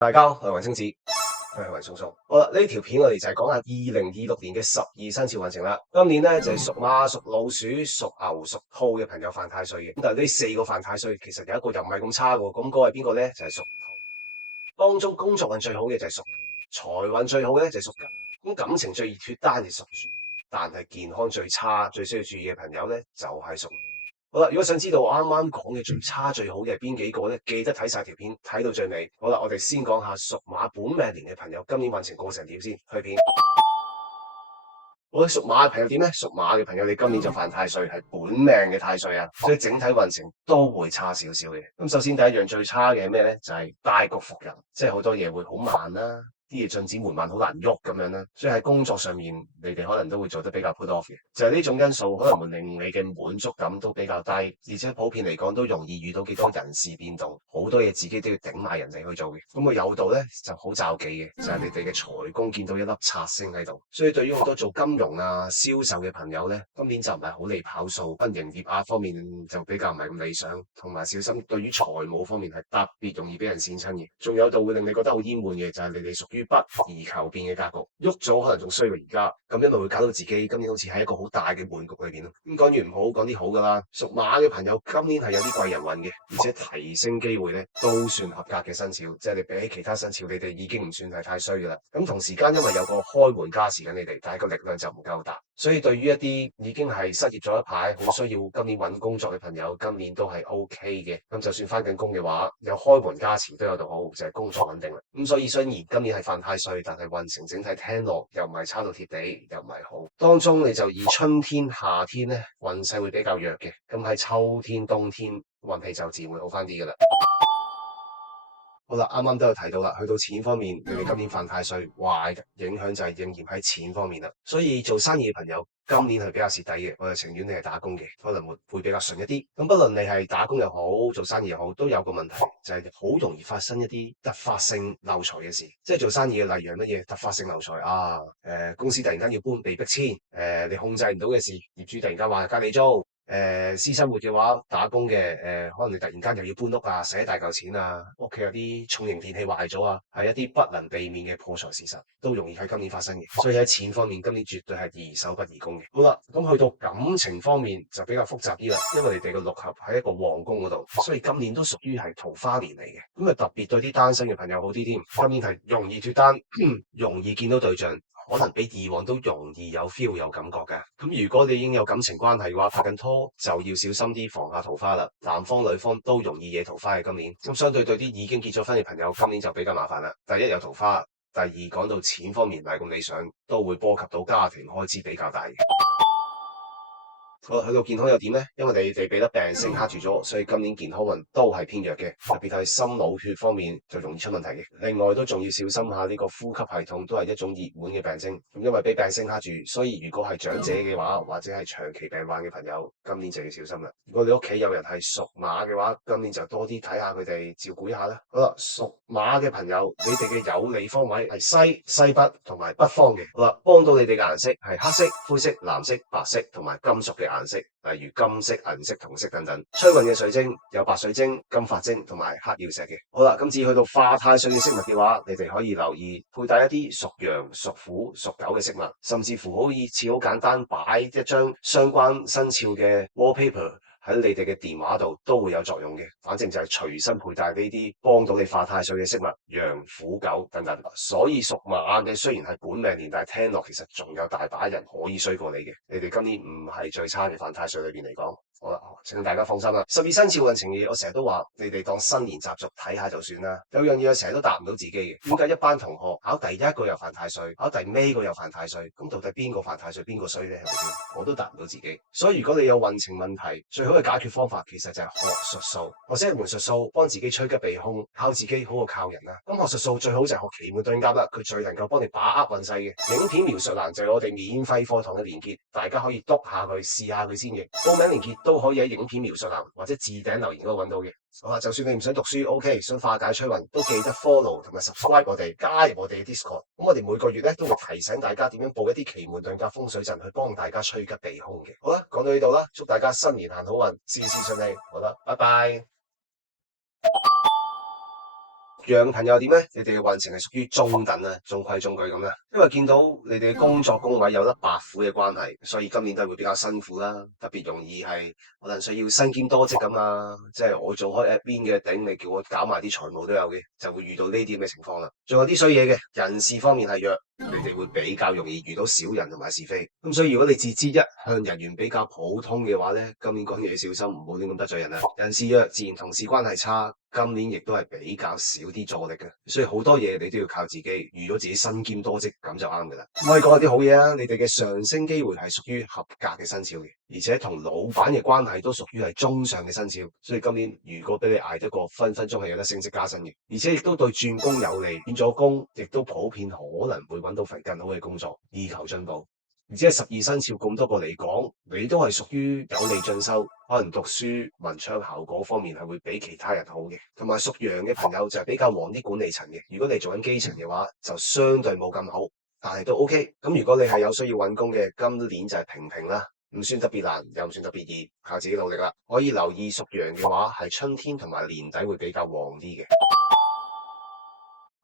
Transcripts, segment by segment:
大家好，我係雲星子，佢係雲叔叔。好啦，呢條片我哋就係講下2026年嘅12生肖運程啦。今年咧就係屬馬、屬老鼠、屬牛、屬兔嘅朋友犯太歲嘅。咁但係呢4個犯太歲，其實有一個又唔係咁差嘅。咁嗰個係邊個咧？就係屬兔。當中工作運最好嘅就係屬兔，財運最好嘅咧就係屬雞。咁感情最易脫單嘅屬豬，但係健康最差、最需要注意嘅朋友咧就係屬。好啦，如果想知道我啱啱講嘅最差最好嘅係邊幾個咧，記得睇晒條片，睇到最尾。好啦，我哋先講下屬馬本命年嘅朋友今年運程過成點先。去片。好啦，屬馬嘅朋友點咧？屬馬嘅朋友，你今年就犯太歲，係本命嘅太歲啊，所以整體運程都會差少少嘅。咁首先第一樣最差嘅係咩咧？就係大局服人，即係好多嘢會好慢啦。啲嘢進展緩慢，好難喐咁樣啦，所以喺工作上面，你哋可能都會做得比較 put off 嘅。就係呢種因素，可能會令你嘅滿足感都比較低，而且普遍嚟講都容易遇到幾多人事變動，好多嘢自己都要頂埋人哋去做嘅。咁個有道咧就好罩忌嘅，就係你哋嘅財宮見到一粒煞星喺度，所以對於好多做金融啊、銷售嘅朋友咧，今年就唔係好利跑數，運營業額方面就比較唔係咁理想，同埋小心對於財務方面係特別容易俾人跣親嘅。仲有道會令你覺得好厭悶嘅，就係你哋屬於不宜求變嘅格局，喐咗可能仲衰過而家，咁因為會搞到自己今年好似喺一個好大嘅悶局裏邊咯。咁講完唔好，講啲好噶啦。屬馬嘅朋友今年係有啲貴人運嘅，而且提升機會咧都算合格嘅生肖，即係你比起其他生肖，你哋已經唔算係太衰噶啦。咁同時間因為有個開門加持緊你哋，但係個力量就唔夠大，所以對於一啲已經係失業咗一排，好需要今年揾工作嘅朋友，今年都係 OK 嘅。咁就算翻緊工嘅話，有開門加持都有度好，就係工作穩定啦。咁所以雖然今年係犯太歲，但係運程整體聽落又唔係差到貼地，又唔係好。當中你就以春天、夏天咧運勢會比較弱嘅，咁喺秋天、冬天運氣就自然會好翻啲噶啦。好啦，啱啱都有提到啦，去到錢方面，你哋今年犯太歲，壞嘅影響就係仍然喺錢方面啦。所以做生意嘅朋友，今年係比較蝕底嘅，我就情願你係打工嘅，可能會比較順一啲。咁不論你係打工又好，做生意又好，都有個問題，就係好容易發生一啲突發性漏財嘅事。即係做生意嘅例如係乜嘢？突發性漏財啊，公司突然間要搬，被迫遷，你控制唔到嘅事，業主突然間話加你租。私生活嘅話，打工嘅可能你突然間又要搬屋啊，使一大嚿錢啊，屋企有啲重型電器壞咗啊，係一啲不能避免嘅破財事實，都容易喺今年發生嘅。所以喺錢方面，今年絕對係宜守不宜攻嘅。好啦，咁去到感情方面就比較複雜啲啦，因為你哋嘅六合喺一個旺宮嗰度，所以今年都屬於係桃花年嚟嘅。咁啊特別對啲單身嘅朋友好啲添，今年係容易脫單，容易見到對象。可能比以往都容易有 feel 有感覺嘅。咁如果你已經有感情關係嘅話，拍緊拖就要小心啲防下桃花啦。男方女方都容易惹桃花嘅今年。咁相對對啲已經結咗婚嘅朋友，今年就比較麻煩啦。第一有桃花，第二講到錢方面唔係咁理想，都會波及到家庭開支比較大嘅。去到健康又點呢？因為你哋俾得病星克住咗，所以今年健康運都係偏弱嘅，特別係心腦血方面就容易出問題嘅。另外都仲要小心下呢個呼吸系統都係一種熱門嘅病徵。咁因為俾病星克住，所以如果係長者嘅話，或者係長期病患嘅朋友，今年就要小心啦。如果你屋企有人係屬馬嘅話，今年就多啲睇下佢哋，照顧一下啦。好啦，屬馬嘅朋友，你哋嘅有利方位係西、西北同埋北方嘅。好啦，幫到你哋嘅顏色係黑色、灰色、藍色、白色同埋金屬嘅顏色，例如金色、銀色、銅色等等。催運嘅水晶有白水晶、金髮晶同埋黑曜石嘅。好啦，咁至於去到化太歲嘅飾物嘅話，你哋可以留意佩戴一啲屬羊、屬虎、屬狗嘅飾物，甚至乎好似好簡單擺一張相關生肖嘅 wallpaper。喺你哋嘅電話度都會有作用嘅，反正就係隨身佩戴呢啲幫到你化太歲嘅飾物，羊、虎、狗等等。所以屬馬嘅雖然係本命年，但係聽落其實仲有大把人可以衰過你嘅。你哋今年唔係最差嘅犯太歲裏邊嚟講。好啦，請大家放心啦。12生肖運程嘅嘢，我成日都話你哋當新年習俗睇下就算啦。有樣嘢我成日都答唔到自己嘅，點解一班同學考第一個又犯太歲，考第尾個又犯太歲？咁到底邊個犯太歲，邊個衰呢？係咪先？我都答唔到自己。所以如果你有運程問題，最好嘅解決方法其實就係學術數，學識一門術數，幫自己趨吉避凶，靠自己好過靠人啦。咁學術數最好就係學奇門遁甲啦，佢最能夠幫你把握運勢嘅。影片描述欄就係我哋免費課堂嘅連結，大家可以督下佢，試下佢先嘅。報名連結都可以喺影片描述欄或者置頂留言嗰度揾到嘅。好啦，就算你唔想讀書，OK，想化解催運，都記得 follow 同埋 subscribe 我哋，加入我哋嘅 Discord。咁我哋每個月咧都會提醒大家點樣報一啲奇門遁甲風水陣，去幫大家趨吉避凶嘅。好啦，講到呢度啦，祝大家新年行好運，事事順利。好啦，拜拜。羊嘅朋友點咧？你哋嘅運程係屬於中等啦，中規中矩咁啦。因為見到你哋嘅工作宮位有得白虎嘅關係，所以今年都係會比較辛苦啦。特別容易係可能需要身兼多職咁啊，即係我做開 admin 嘅頂，你叫我搞埋啲財務都有嘅，就會遇到呢啲咁嘅情況啦。仲有啲衰嘢嘅，人事方面係弱，你哋會比較容易遇到小人同埋是非。咁所以如果你自知一向人緣比較普通嘅話咧，今年講嘢小心，唔好亂咁得罪人啊。人事弱，自然同事關係差。今年亦都係比較少啲助力嘅，所以好多嘢你都要靠自己，預咗自己身兼多職咁就啱噶啦。可以講下啲好嘢啊！你哋嘅上升機會係屬於合格嘅生肖嘅，而且同老闆嘅關係都屬於係中上嘅生肖，所以今年如果俾你捱得過，分分鐘係有得升職加薪嘅，而且亦都對轉工有利，轉咗工亦都普遍可能會揾到份更好嘅工作，以求進步。而且12生肖咁多個嚟講，你都係屬於有利進修，可能讀書文昌效果方面係會比其他人好嘅。同埋屬羊嘅朋友就係比較旺啲管理層嘅，如果你做緊基層嘅話，就相對冇咁好，但係都 OK。咁如果你係有需要揾工嘅，今年就係平平啦，唔算特別難，又唔算特別易，靠自己努力啦。可以留意屬羊嘅話，係春天同埋年底會比較旺啲嘅。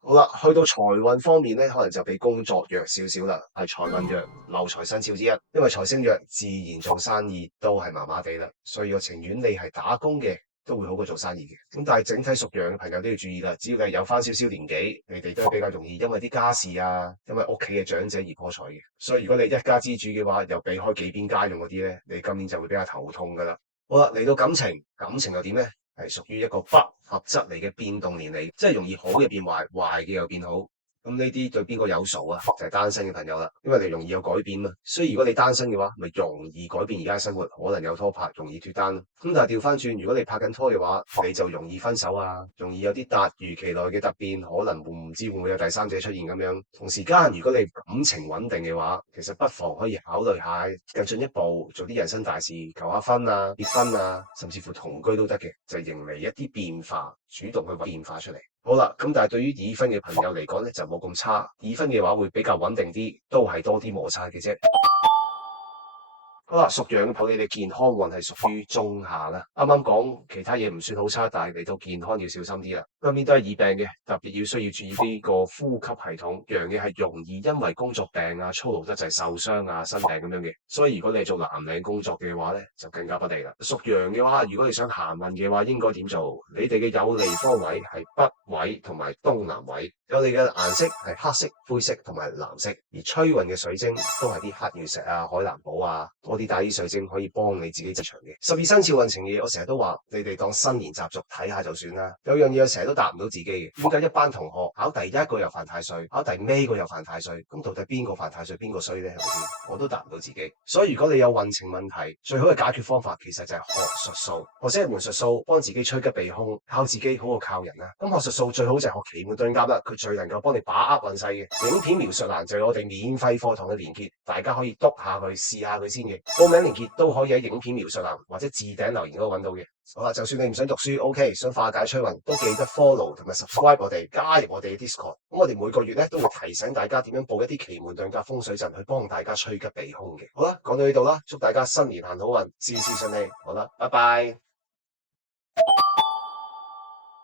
好啦，去到財運方面咧，可能就比工作弱少少啦，係財運弱，漏財生肖之一。因為財星弱，自然做生意都係麻麻地啦，所以我情願你係打工嘅，都會好過做生意嘅。咁但係整體屬羊嘅朋友都要注意啦，只要你有翻少少年紀，你哋都係比較容易因為啲家事啊，因為屋企嘅長者而破財嘅。所以如果你一家之主嘅話，又避開幾邊家用嗰啲咧，你今年就會比較頭痛噶啦。好啦，嚟到感情，感情又點咧？係屬於一個不合則嚟嘅變動年嚟，即係容易好嘅變壞，壞嘅又變好。咁呢啲對邊個有數啊？就係單身嘅朋友啦，因為你容易有改變嘛。所以如果你單身嘅話，咪容易改變而家嘅生活，可能有拖拍，容易脫單。咁但係調翻轉，如果你拍緊拖嘅話，你就容易分手啊，容易有啲突如其來嘅突變，可能唔知會唔會有第三者出現咁樣。同時間，如果你感情穩定嘅話，其實不妨可以考慮下更進一步做啲人生大事，求下婚啊、結婚啊，甚至乎同居都得嘅，就迎嚟一啲變化，主動去變化出嚟。好啦，咁但係對於已婚嘅朋友嚟講咧，就冇咁差。已婚嘅話會比較穩定啲，都係多啲摩擦嘅啫。好啦，屬羊嘅朋友，你哋健康運係屬於中下啦。啱啱講其他嘢唔算好差，但係嚟到健康要小心啲啦。今年都係易病嘅，特別要需要注意呢個呼吸系統。羊嘅係容易因為工作病啊、操勞得滯受傷啊、生病咁樣嘅。所以如果你係做藍領工作嘅話咧，就更加不利啦。屬羊嘅話，如果你想行運嘅話，應該點做？你哋嘅有利方位係北位同埋東南位。有利嘅顏色係黑色、灰色同埋藍色，而催運嘅水晶都係啲黑曜石啊、海藍寶啊，多啲帶啲水晶可以幫你自己職場嘅。12生肖運程嘅嘢，我成日都話你哋當新年習俗睇下就算啦。有樣嘢我成日都答唔到自己嘅，點解一班同學考第一個又犯太歲，考第尾個又犯太歲？咁到底邊個犯太歲，邊個衰咧？係咪先？我都答唔到自己。所以如果你有運程問題，最好嘅解決方法其實就係學術數，學識一門術數，幫自己趨吉避凶，靠自己好過靠人啊。咁學術數最好就係學奇門遁甲啦，佢最能夠幫你把握運勢嘅。影片描述欄就係我哋免費課堂嘅連結，大家可以督下佢試下佢先嘅。報名連結都可以喺影片描述欄或者置頂留言嗰度揾到嘅。好啦，就算你唔想讀書 ，OK， 想化解催運，都記得 follow 同埋 subscribe 我哋，加入我哋嘅 Discord。咁我哋每個月咧都會提醒大家點樣報一啲奇門遁甲風水陣，去幫大家趨吉避凶嘅。好啦，講到呢度啦，祝大家新年行好運，事事順利。好啦，拜拜。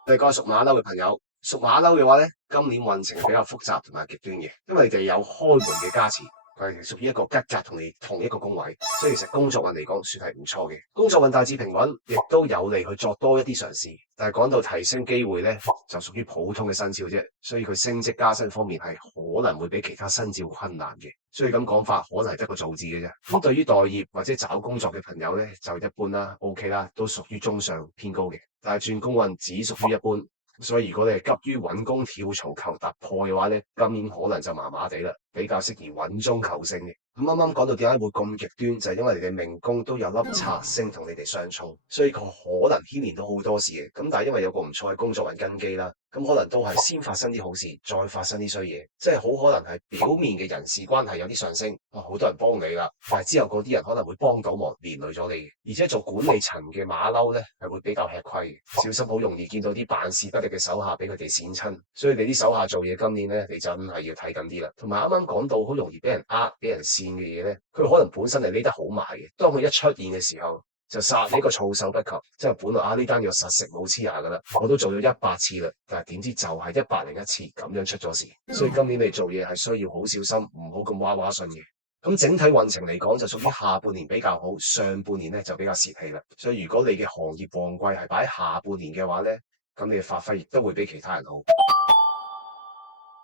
你個屬馬騮嘅朋友，屬馬騮嘅話咧，今年運程比較複雜同埋極端嘅，因為你哋有開門嘅加持。佢係屬於一個吉格同你同一個宮位，所以其實工作運嚟講算係唔錯嘅。工作運大致平穩，亦都有利去作多一啲嘗試。但係講到提升機會咧，就屬於普通嘅生肖啫，所以佢升職加薪方面係可能會比其他生肖困難嘅。所以咁講法，可能係得個造字嘅啫。咁對於待業或者找工作嘅朋友咧，就一般啦，OK 啦，都屬於中上偏高嘅。但係轉工運只屬於一般。所以如果你係急於揾工跳槽求突破嘅話咧，今年可能就麻麻地啦，比較適宜穩中求勝嘅。咁啱啱講到點解會咁極端，就係因為你哋命宮都有粒賊星同你哋相沖，所以佢可能牽連到好多事嘅。咁但係因為有個唔錯嘅工作運根基啦，咁可能都係先發生啲好事，再發生啲衰嘢，即係好可能係表面嘅人事關係有啲上升，好多人幫你啦，但係之後嗰啲人可能會幫倒忙，連累咗你嘅。而且做管理層嘅馬騮咧，係會比較吃虧嘅，小心好容易見到啲辦事不力嘅手下俾佢哋跣親。所以你啲手下做嘢今年咧，你真係要睇緊啲啦。同埋啱啱講到好容易俾人呃、俾人跣嘅嘢咧，佢可能本身係匿得好埋嘅，當佢一出現嘅時候，就殺你個措手不及。即係本來呢單藥實食冇黐牙噶啦，我都做咗100次啦，但係點知就係101次咁樣出咗事。所以今年你做嘢係需要好小心，唔好咁娃娃信嘅。咁整體運程嚟講就屬於下半年比較好，上半年咧就比較泄氣啦。所以如果你嘅行業旺季係擺喺下半年嘅話咧，咁你嘅發揮亦都會比其他人好。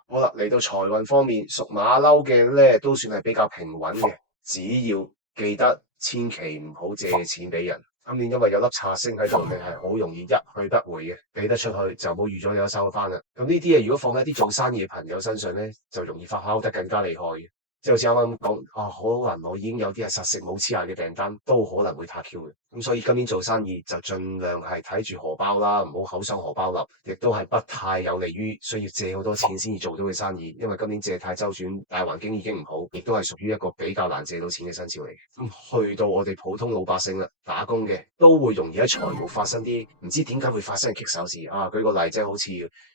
好啦，嚟到財運方面，屬馬騮嘅咧都算係比較平穩嘅，只要記得千祈唔好借錢俾人。今年因為有粒煞星喺度，你係好容易一去不回嘅，俾得出去就冇預咗有得收翻啦。咁呢啲嘢如果放喺啲做生意嘅朋友身上咧，就容易發酵得更加厲害嘅。即係好似啱啱講，可能我已經有啲係實食冇黐牙嘅訂單，都可能會撻 Q 嘅。咁所以今年做生意就盡量係睇住荷包啦，唔好口傷荷包立，亦都係不太有利於需要借好多錢先至做到嘅生意。因為今年借貸周轉，大環境已經唔好，亦都係屬於一個比較難借到錢嘅生肖嚟。咁去到我哋普通老百姓啦，打工嘅都會容易喺財務發生啲唔知點解會發生嘅棘手事啊！舉個例即係好似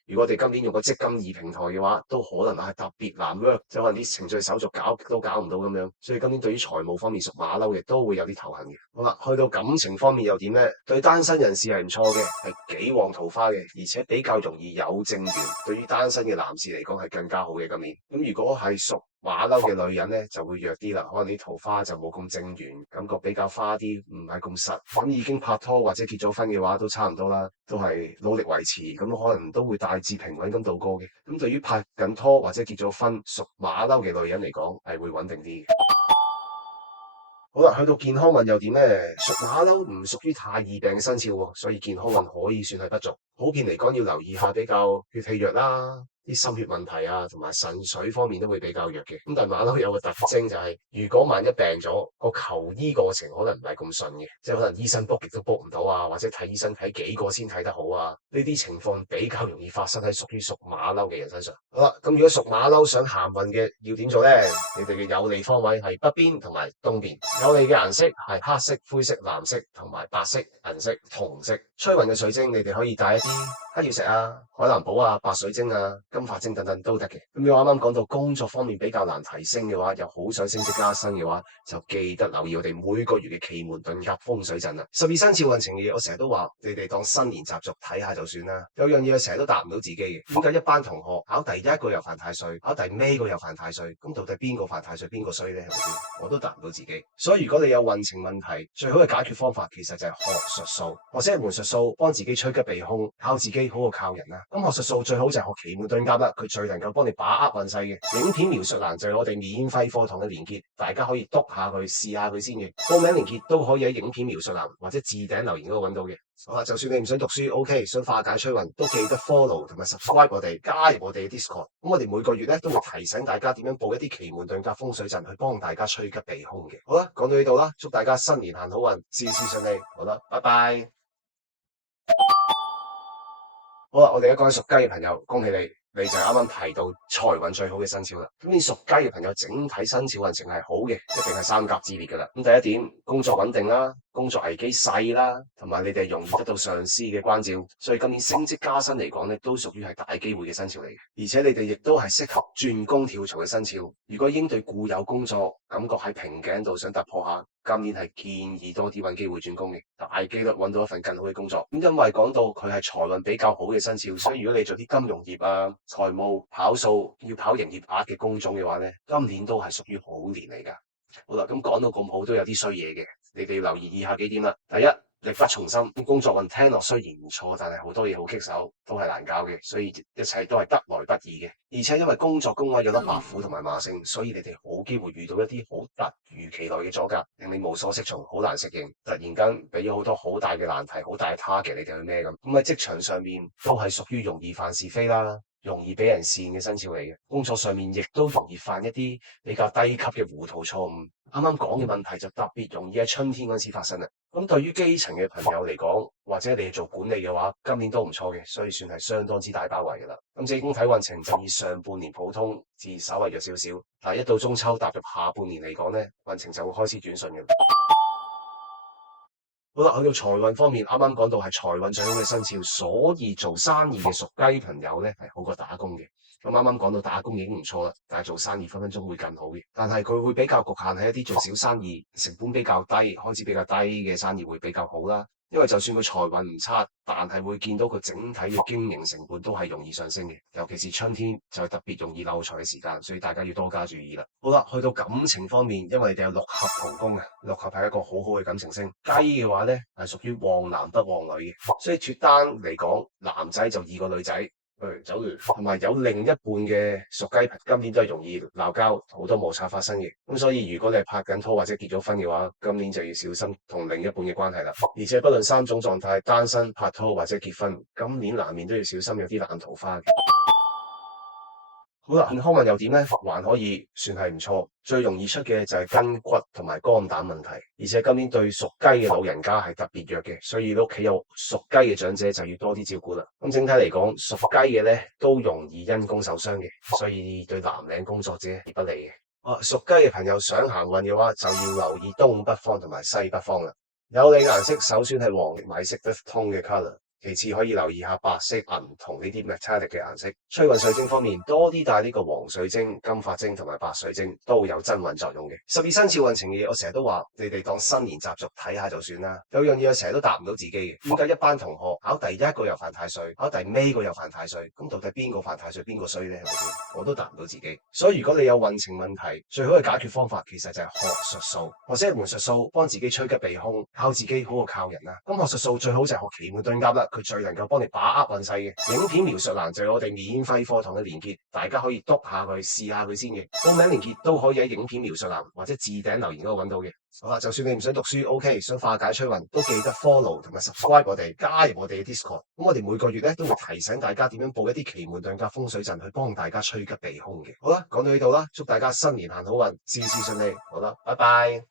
如果我哋今年用個積金易平台嘅話，都可能係特別難 work，就可能啲程序手續搞都搞唔到咁樣。所以今年對於財務方面屬馬騮嘅都會有啲頭痕嘅。好啦，去到感情方面又點呢？對單身人士係唔錯嘅，係幾旺桃花嘅，而且比較容易有正緣。對於單身嘅男士嚟講係更加好嘅今年。咁如果係屬馬騮嘅女人咧就會弱啲啦，可能啲桃花就冇咁正緣，感覺比較花啲，唔係咁實。咁已經拍拖或者結咗婚嘅話都差唔多啦，都係努力維持，咁可能都會大致平穩咁度過嘅。咁對於拍緊拖或者結咗婚屬馬騮嘅女人嚟講係會穩定啲嘅。好啦，去到健康運又點呢？屬馬騮唔屬於太易病嘅生肖喎，所以健康運可以算係不俗。普遍嚟講要留意下比較血氣弱啦，啲心血問題啊，同埋腎水方面都會比較弱嘅。咁但係馬騮有個特徵就係，如果萬一病咗，個求醫過程可能唔係咁順嘅，即係可能醫生 book 極都 book 唔到啊，或者睇醫生睇幾個先睇得好啊。呢啲情況比較容易發生喺屬於屬馬騮嘅人身上。好啦，咁如果屬馬騮想行運嘅要點做呢？你哋嘅有利方位係北邊同埋東邊，有利嘅顏色係黑色、灰色、藍色同埋白色、銀色、銅色。催運嘅水晶你哋可以帶一啲黑曜石啊、海藍寶啊、白水晶啊、金髮晶等等都得嘅。咁如果啱啱講到工作方面比較難提升嘅話，又好想升職加薪嘅話，就記得留意我哋每個月嘅奇門遁甲風水陣啦。12生肖運程嘅嘢，我成日都話你哋當新年習俗睇下就算啦。有樣嘢成日都答唔到自己嘅，點解一班同學考第一個又犯太歲，考第尾個又犯太歲？咁到底邊個犯太歲，邊個衰呢？係咪先？我都答唔到自己。所以如果你有運程問題，最好嘅解決方法其實就係學術數，學識一門術數，幫自己趨吉避凶，靠自己好過靠人啦。咁學術數最好就係學奇門遁甲啦，佢最能夠幫你把握運勢嘅。影片描述欄就係我哋免費課堂嘅連結，大家可以督下佢試下佢先嘅。報名連結都可以喺影片描述欄或者置頂留言嗰度揾到嘅。好啦，就算你唔想讀書，OK，想化解催運，都記得 follow 同埋 subscribe 我哋，加入我哋嘅 Discord。咁我哋每個月咧都會提醒大家點樣報一啲奇門遁甲風水陣，去幫大家趨吉避凶嘅。好啦，講到呢度啦，祝大家新年行好運，事事順利。好啦，拜拜。好啦，我哋而家講緊屬雞嘅朋友，恭喜你，你就係啱啱提到財運最好嘅生肖啦。咁你屬雞嘅朋友整體生肖運程係好嘅，一定係三甲之列噶啦。咁第一點，工作穩定啦，工作危機細啦，同埋你哋容易得到上司嘅關照，所以今年升職加薪嚟講咧，都屬於係大機會嘅生肖嚟嘅。而且你哋亦都係適合轉工跳槽嘅生肖。如果已經對固有工作感覺喺瓶頸度想突破下，今年係建議多啲揾機會轉工嘅，大機率揾到一份更好嘅工作。咁因為講到佢係財運比較好嘅生肖，所以如果你做啲金融業啊、財務跑數要跑營業額嘅工種嘅話咧，今年都係屬於好年嚟噶。好啦，咁講到咁好都有啲衰嘢嘅，你哋要留意以下幾點啦。第一，力不從心，工作運聽落雖然唔錯，但係好多嘢好棘手，都係難搞嘅，所以一切都係得來不易嘅。而且因為工作宮位有粒白虎同埋馬星，所以你哋好機會遇到一啲好突如其來嘅阻隔，令你無所適從，好難適應。突然間俾咗好多好大嘅難題、好大嘅 target 你哋去孭咁。咁喺職場上面都係屬於容易犯是非啦，容易俾人跣嘅生肖嚟嘅。工作上面亦都容易犯一啲比較低級嘅糊塗錯誤。啱啱講嘅問題就特別容易喺春天嗰時發生啦。咁對於基層嘅朋友嚟講，或者你係做管理嘅話，今年都唔錯嘅，所以算係相當之大包圍噶啦。咁正宮睇運程就以上半年普通至稍為弱少少，但係一到中秋踏入下半年嚟講咧，運程就會開始轉順嘅。好啦，去到財運方面，啱啱講到係財運最好嘅生肖，所以做生意嘅屬雞朋友咧係好過打工嘅。咁啱啱講到打工已經唔錯啦，但係做生意分分鐘會更好嘅。但係佢會比較局限喺一啲做小生意，成本比較低、開支比較低嘅生意會比較好啦。因為就算佢財運唔差，但係會見到佢整體嘅經營成本都係容易上升嘅，尤其是春天就係特別容易漏財嘅時間，所以大家要多加注意啦。好啦，去到感情方面，因為你哋有六合同宮啊，六合係一個好好嘅感情星。雞嘅話咧係屬於旺男不旺女嘅，所以脫單嚟講，男仔就易過女仔。走完，同埋有另一半嘅屬雞，今年都係容易鬧交，好多摩擦發生嘅。咁所以如果你係拍緊拖或者結咗婚嘅話，今年就要小心同另一半嘅關係啦。而且不論三種狀態，單身、拍拖或者結婚，今年難免都要小心有啲爛桃花嘅。好啦，健康運又點呢？還可以，算係唔錯。最容易出嘅就係筋骨同埋肝膽問題，而且今年對屬雞嘅老人家係特別弱嘅，所以屋企有屬雞嘅長者就要多啲照顧啦。咁整體嚟講，屬雞嘅咧都容易因公受傷嘅，所以對藍領工作者係不利嘅。屬雞嘅朋友想行運嘅話，就要留意東北方同埋西北方啦。有利顏色首選係黃米色得通嘅 colour。其次可以留意下白色、銀銅呢啲 metallic 嘅顏色。催運水晶方面，多啲帶呢個黃水晶、金髮晶同埋白水晶，都有增運作用嘅。12生肖運程嘅嘢，我成日都話你哋當新年習俗睇下就算啦。有樣嘢我成日都答唔到自己嘅，點解一班同學考第一個又犯太歲，考第尾個又犯太歲？咁到底邊個犯太歲，邊個衰呢？係咪先？我都答唔到自己。所以如果你有運程問題，最好嘅解決方法其實就係學術數，學識一門術數，幫自己趨吉避凶，靠自己好過靠人啊。咁學術數最好就係學奇門遁甲啦。佢最能夠幫你把握運勢嘅。影片描述欄就係我哋免費課堂嘅連結，大家可以篤下佢試下佢先嘅。報名連結都可以喺影片描述欄或者置頂留言嗰度揾到嘅。好啦，就算你唔想讀書，OK，想化解催運，都記得 follow 同埋 subscribe 我哋，加入我哋嘅 Discord。咁我哋每個月咧都會提醒大家點樣報一啲奇門遁甲風水陣去幫大家趨吉避凶嘅。好啦，講到呢度啦，祝大家新年行好運，事事順利。好啦，拜拜。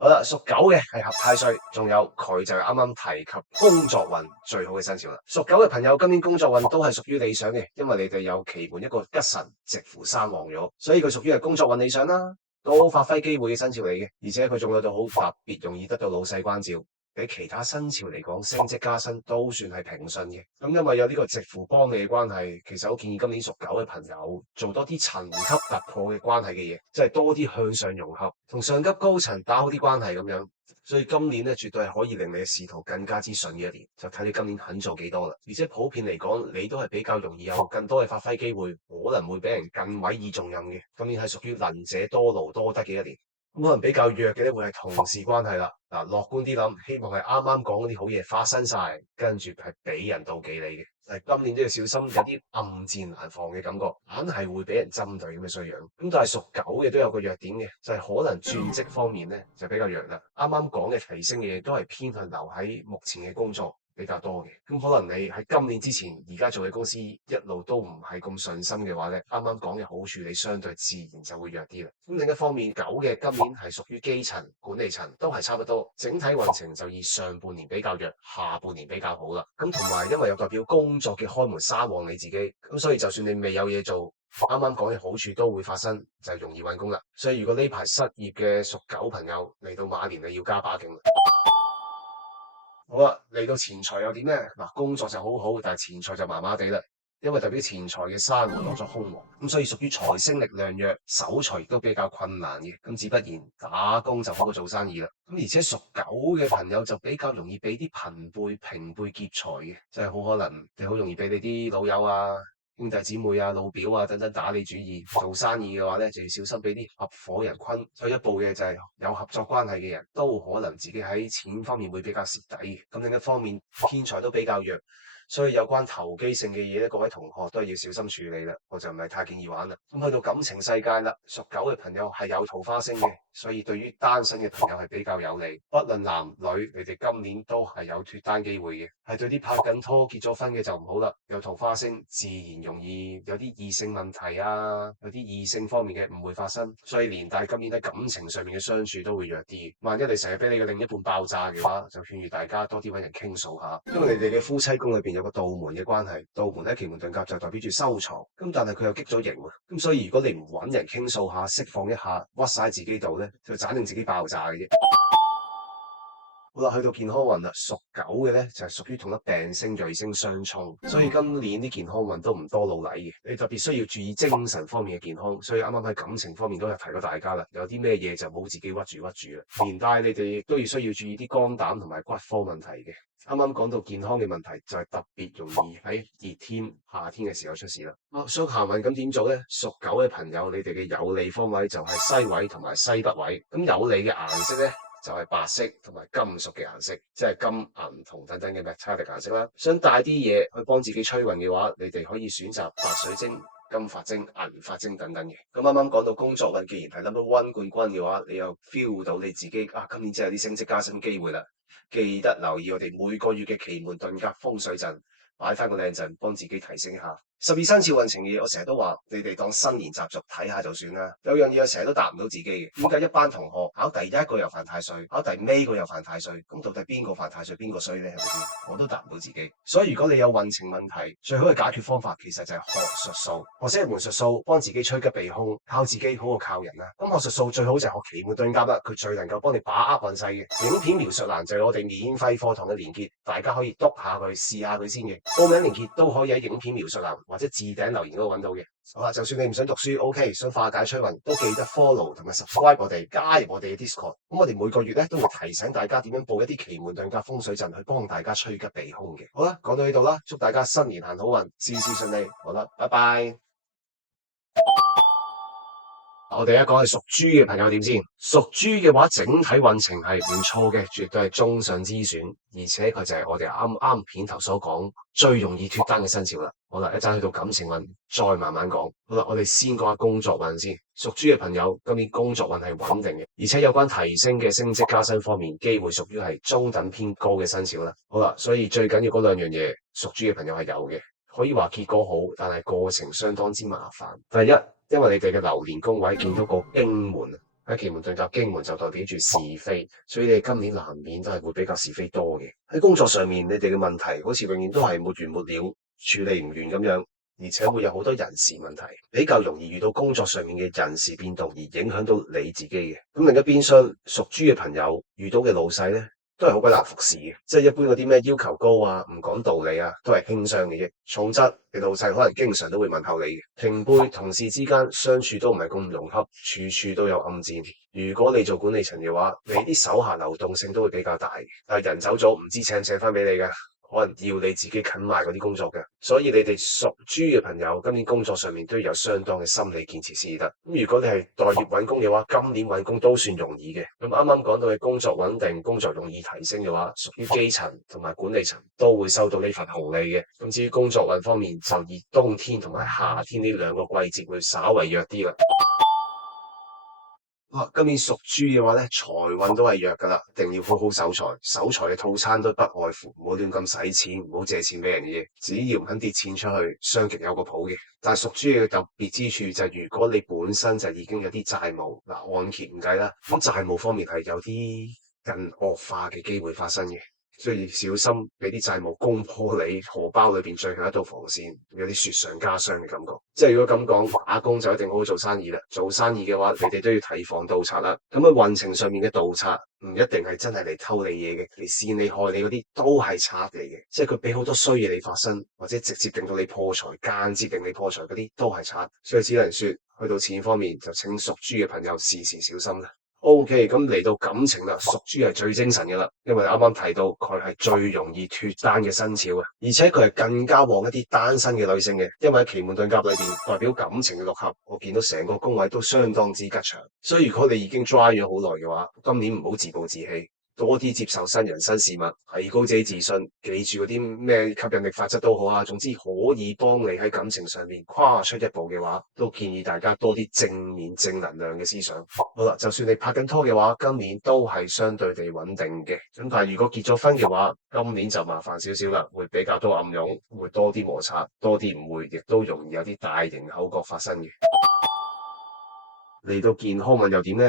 好啦，屬狗嘅係合太歲，仲有佢就係啱啱提及工作運最好嘅生肖啦。屬狗嘅朋友今年工作運都係屬於理想嘅，因為你哋有奇門一個吉神直符生旺咗，所以佢屬於係工作運理想啦，都發揮機會嘅生肖嚟嘅，而且佢仲有到好特別容易得到老細關照。比其他生肖嚟講，升職加薪都算係平順嘅。咁因為有呢個直符幫你嘅關係，其實我建議今年屬狗嘅朋友做多啲層級突破嘅關係嘅嘢，即係多啲向上融合，同上級高層打好啲關係咁樣。所以今年咧，絕對係可以令你嘅仕途更加之順嘅一年。就睇你今年肯做幾多啦。而且普遍嚟講，你都係比較容易有更多嘅發揮機會，可能會俾人更委以重任嘅。今年係屬於能者多勞多得嘅一年。咁可能比較弱嘅咧，會係同事關係啦。嗱，樂觀啲諗，希望係啱啱講嗰啲好嘢發生晒，跟住係俾人妒忌你嘅。但係今年都要小心，有啲暗箭難防嘅感覺，硬係會俾人針對咁嘅衰樣。咁但係屬狗嘅都有個弱點嘅，就係可能轉職方面咧就比較弱啦。啱啱講嘅提升嘅嘢都係偏向留喺目前嘅工作比較多嘅，咁可能你喺今年之前而家做嘅公司一路都唔係咁順心嘅話咧，啱啱講嘅好處你相對自然就會弱啲啦。咁另一方面，狗嘅今年係屬於基層管理層，都係差不多，整體運程就以上半年比較弱，下半年比較好啦。咁同埋因為有代表工作嘅開門生旺你自己，咁所以就算你未有嘢做，啱啱講嘅好處都會發生，就係容易揾工啦。所以如果呢排失業嘅屬狗朋友嚟到馬年，你要加把勁啦。好啦，嚟到錢財又點呢？嗱，工作就好好，但係錢財就麻麻地啦，因為代表錢財嘅山落咗空亡，咁所以屬於財星力量弱，守財亦都比較困難嘅，咁自不然打工就好過做生意啦。咁而且屬狗嘅朋友就比較容易俾啲朋輩平輩劫財嘅，即係好可能你好容易俾你啲老友啊、兄弟姊妹啊、老表啊等等打你主意。做生意嘅話咧，就要小心俾啲合夥人困。退一步嘅就係有合作關係嘅人都可能自己喺錢方面會比較蝕底。咁另一方面，偏財都比較弱。所以有關投機性嘅嘢咧，各位同學都係要小心處理啦。我就唔係太建議玩啦。咁去到感情世界啦，屬狗嘅朋友係有桃花星嘅，所以對於單身嘅朋友係比較有利。不論男女，你哋今年都係有脫單機會嘅。係對啲拍緊拖、結咗婚嘅就唔好啦。有桃花星，自然容易有啲異性問題啊，有啲異性方面嘅誤會發生。所以連帶今年喺感情上面嘅相處都會弱啲。萬一你成日俾你嘅另一半爆炸嘅話，就勸喻大家多啲揾人傾訴下，因為你哋嘅夫妻宮裏邊有個道門嘅關係，道門喺奇門遁甲就代表住收藏，咁但係佢又擊咗刑喎，咁所以如果你唔揾人傾訴下，釋放一下，屈晒自己度咧，就盞令自己爆炸嘅啫。好啦，去到健康運啦，屬狗嘅咧就係屬於同粒病星、彗星相沖，所以今年啲健康運都唔多老禮嘅。你特別需要注意精神方面嘅健康，所以啱啱喺感情方面都有提過大家啦。有啲咩嘢就冇自己屈住屈住啦。連帶你哋亦都要需要注意啲肝膽同埋骨科問題嘅。啱啱講到健康嘅問題，就係特別容易喺熱天、夏天嘅時候出事啦。想行運咁點做咧？屬狗嘅朋友，你哋嘅有利方位就係西位同埋西北位。咁有利嘅顏色咧，就係白色同埋金屬嘅顏色，即係金、銀、銅等等嘅 metallic 顏色啦。想帶啲嘢去幫自己催運嘅話，你哋可以選擇白水晶、金髮晶、銀髮晶等等嘅。咁啱啱講到工作運，既然係 No.1 冠軍嘅話，你又 feel 到你自己今年真係有啲升職加薪機會啦。記得留意我哋每個月嘅奇門遁甲風水陣，擺翻個靚陣，幫自己提升一下。12生肖運程嘅嘢，我成日都話你哋當新年習俗睇下就算啦。有樣嘢我成日都答唔到自己嘅，點解一班同學考第一個又犯太歲，考第尾個又犯太歲？咁到底邊個犯太歲，邊個衰呢？係咪先？我都答唔到自己。所以如果你有運程問題，最好嘅解決方法其實就係學術數，學識一門術數，幫自己趨吉避凶，靠自己好過靠人啦。咁學術數最好就係學奇門遁甲啦，佢最能夠幫你把握運勢嘅。影片描述欄就係我哋免費課堂嘅連結，大家可以篤下佢，試下佢先嘅。報名連結都可以喺影片描述欄或者置頂留言嗰度揾到嘅。好啦，就算你唔想讀書，OK，想化解催運，都記得 follow 同埋 subscribe 我哋，加入我哋嘅 Discord。咁我哋每個月咧都會提醒大家點樣報一啲奇門遁甲風水陣，去幫大家趨吉避凶嘅。好啦，講到呢度啦，祝大家新年行好運，事事順利。好啦，拜拜。我哋一講係屬豬嘅朋友點先？屬豬嘅話，整體運程係唔錯嘅，絕對係中上之選，而且佢就係我哋啱啱片頭所講最容易脫單嘅生肖啦。好啦，一陣去到感情運，再慢慢講。好啦，我哋先講下工作運先。屬豬嘅朋友，今年工作運係穩定嘅，而且有關提升嘅升職加薪方面，機會屬於係中等偏高嘅生肖啦。好啦，所以最緊要嗰兩樣嘢，屬豬嘅朋友係有嘅。可以話結果好，但係過程相當之麻煩。第一，因為你哋嘅流年宮位見到個經門，喺奇門遁甲經門就代表住是非，所以你哋今年難免都係會比較是非多嘅。喺工作上面，你哋嘅問題好似永遠都係沒完沒了，處理唔完咁樣，而且會有好多人事問題，比較容易遇到工作上面嘅人事變動而影響到你自己嘅。咁另一邊廂，屬豬嘅朋友遇到嘅老細呢，都係好鬼難服侍嘅，即係一般嗰啲咩要求高啊、唔講道理啊，都係輕傷嘅啫。重則你老細可能經常都會問候你嘅，平輩同事之間相處都唔係咁融洽，處處都有暗箭。如果你做管理層嘅話，你啲手下流動性都會比較大，但係人走咗唔知請唔請翻俾你㗎。可能要你自己啃埋嗰啲工作嘅，所以你哋屬豬嘅朋友，今年工作上面都要有相當嘅心理建設先得。咁如果你係待業揾工嘅話，今年揾工都算容易嘅。咁啱啱講到嘅工作穩定、工作容易提升嘅話，屬於基層同埋管理層都會收到呢份紅利嘅。咁至於工作運方面，就以冬天同埋夏天呢兩個季節會稍為弱啲啦。今年屬豬嘅話咧，財運都係弱噶啦，一定要好好守財。守財嘅套餐都不外乎唔好亂咁使錢，唔好借錢俾人嘅嘢。只要唔肯跌錢出去，雙極有個譜嘅。但係屬豬嘅特別之處就係，如果你本身就已經有啲債務，按揭唔計啦，咁債務方面係有啲更惡化嘅機會發生嘅。所以小心俾啲債務攻破你荷包裏邊最後一道防線，有啲雪上加霜嘅感覺。即係如果咁講，打工就一定好好做生意啦。做生意嘅話，你哋都要提防盜賊啦。咁喺運程上面嘅盜賊唔一定係真係嚟偷你嘢嘅，嚟騙你害你嗰啲都係賊嚟嘅。即係佢俾好多衰嘢你發生，或者直接令到你破財，間接令你破財嗰啲都係賊。所以只能說，去到錢方面就請屬豬嘅朋友時時小心啦。OK，咁嚟到感情啦，屬豬係最精神嘅啦，因為啱啱提到佢係最容易脫單嘅生肖啊，而且佢係更加旺一啲單身嘅女性嘅，因為喺奇門遁甲裏邊代表感情嘅六合，我見到成個宮位都相當之吉祥，所以如果你已經 dry 咗好耐嘅話，今年唔好自暴自棄。多啲接受新人新事物，提高自己自信，記住嗰啲咩吸引力法則都好啊。總之可以幫你喺感情上面跨出一步嘅話，都建議大家多啲正面正能量嘅思想。好啦，就算你拍緊拖嘅話，今年都係相對地穩定嘅。咁但係如果結咗婚嘅話，今年就麻煩少少啦，會比較多暗湧，會多啲摩擦，多啲誤會，亦都容易有啲大型口角發生嘅。嚟到健康運又點呢？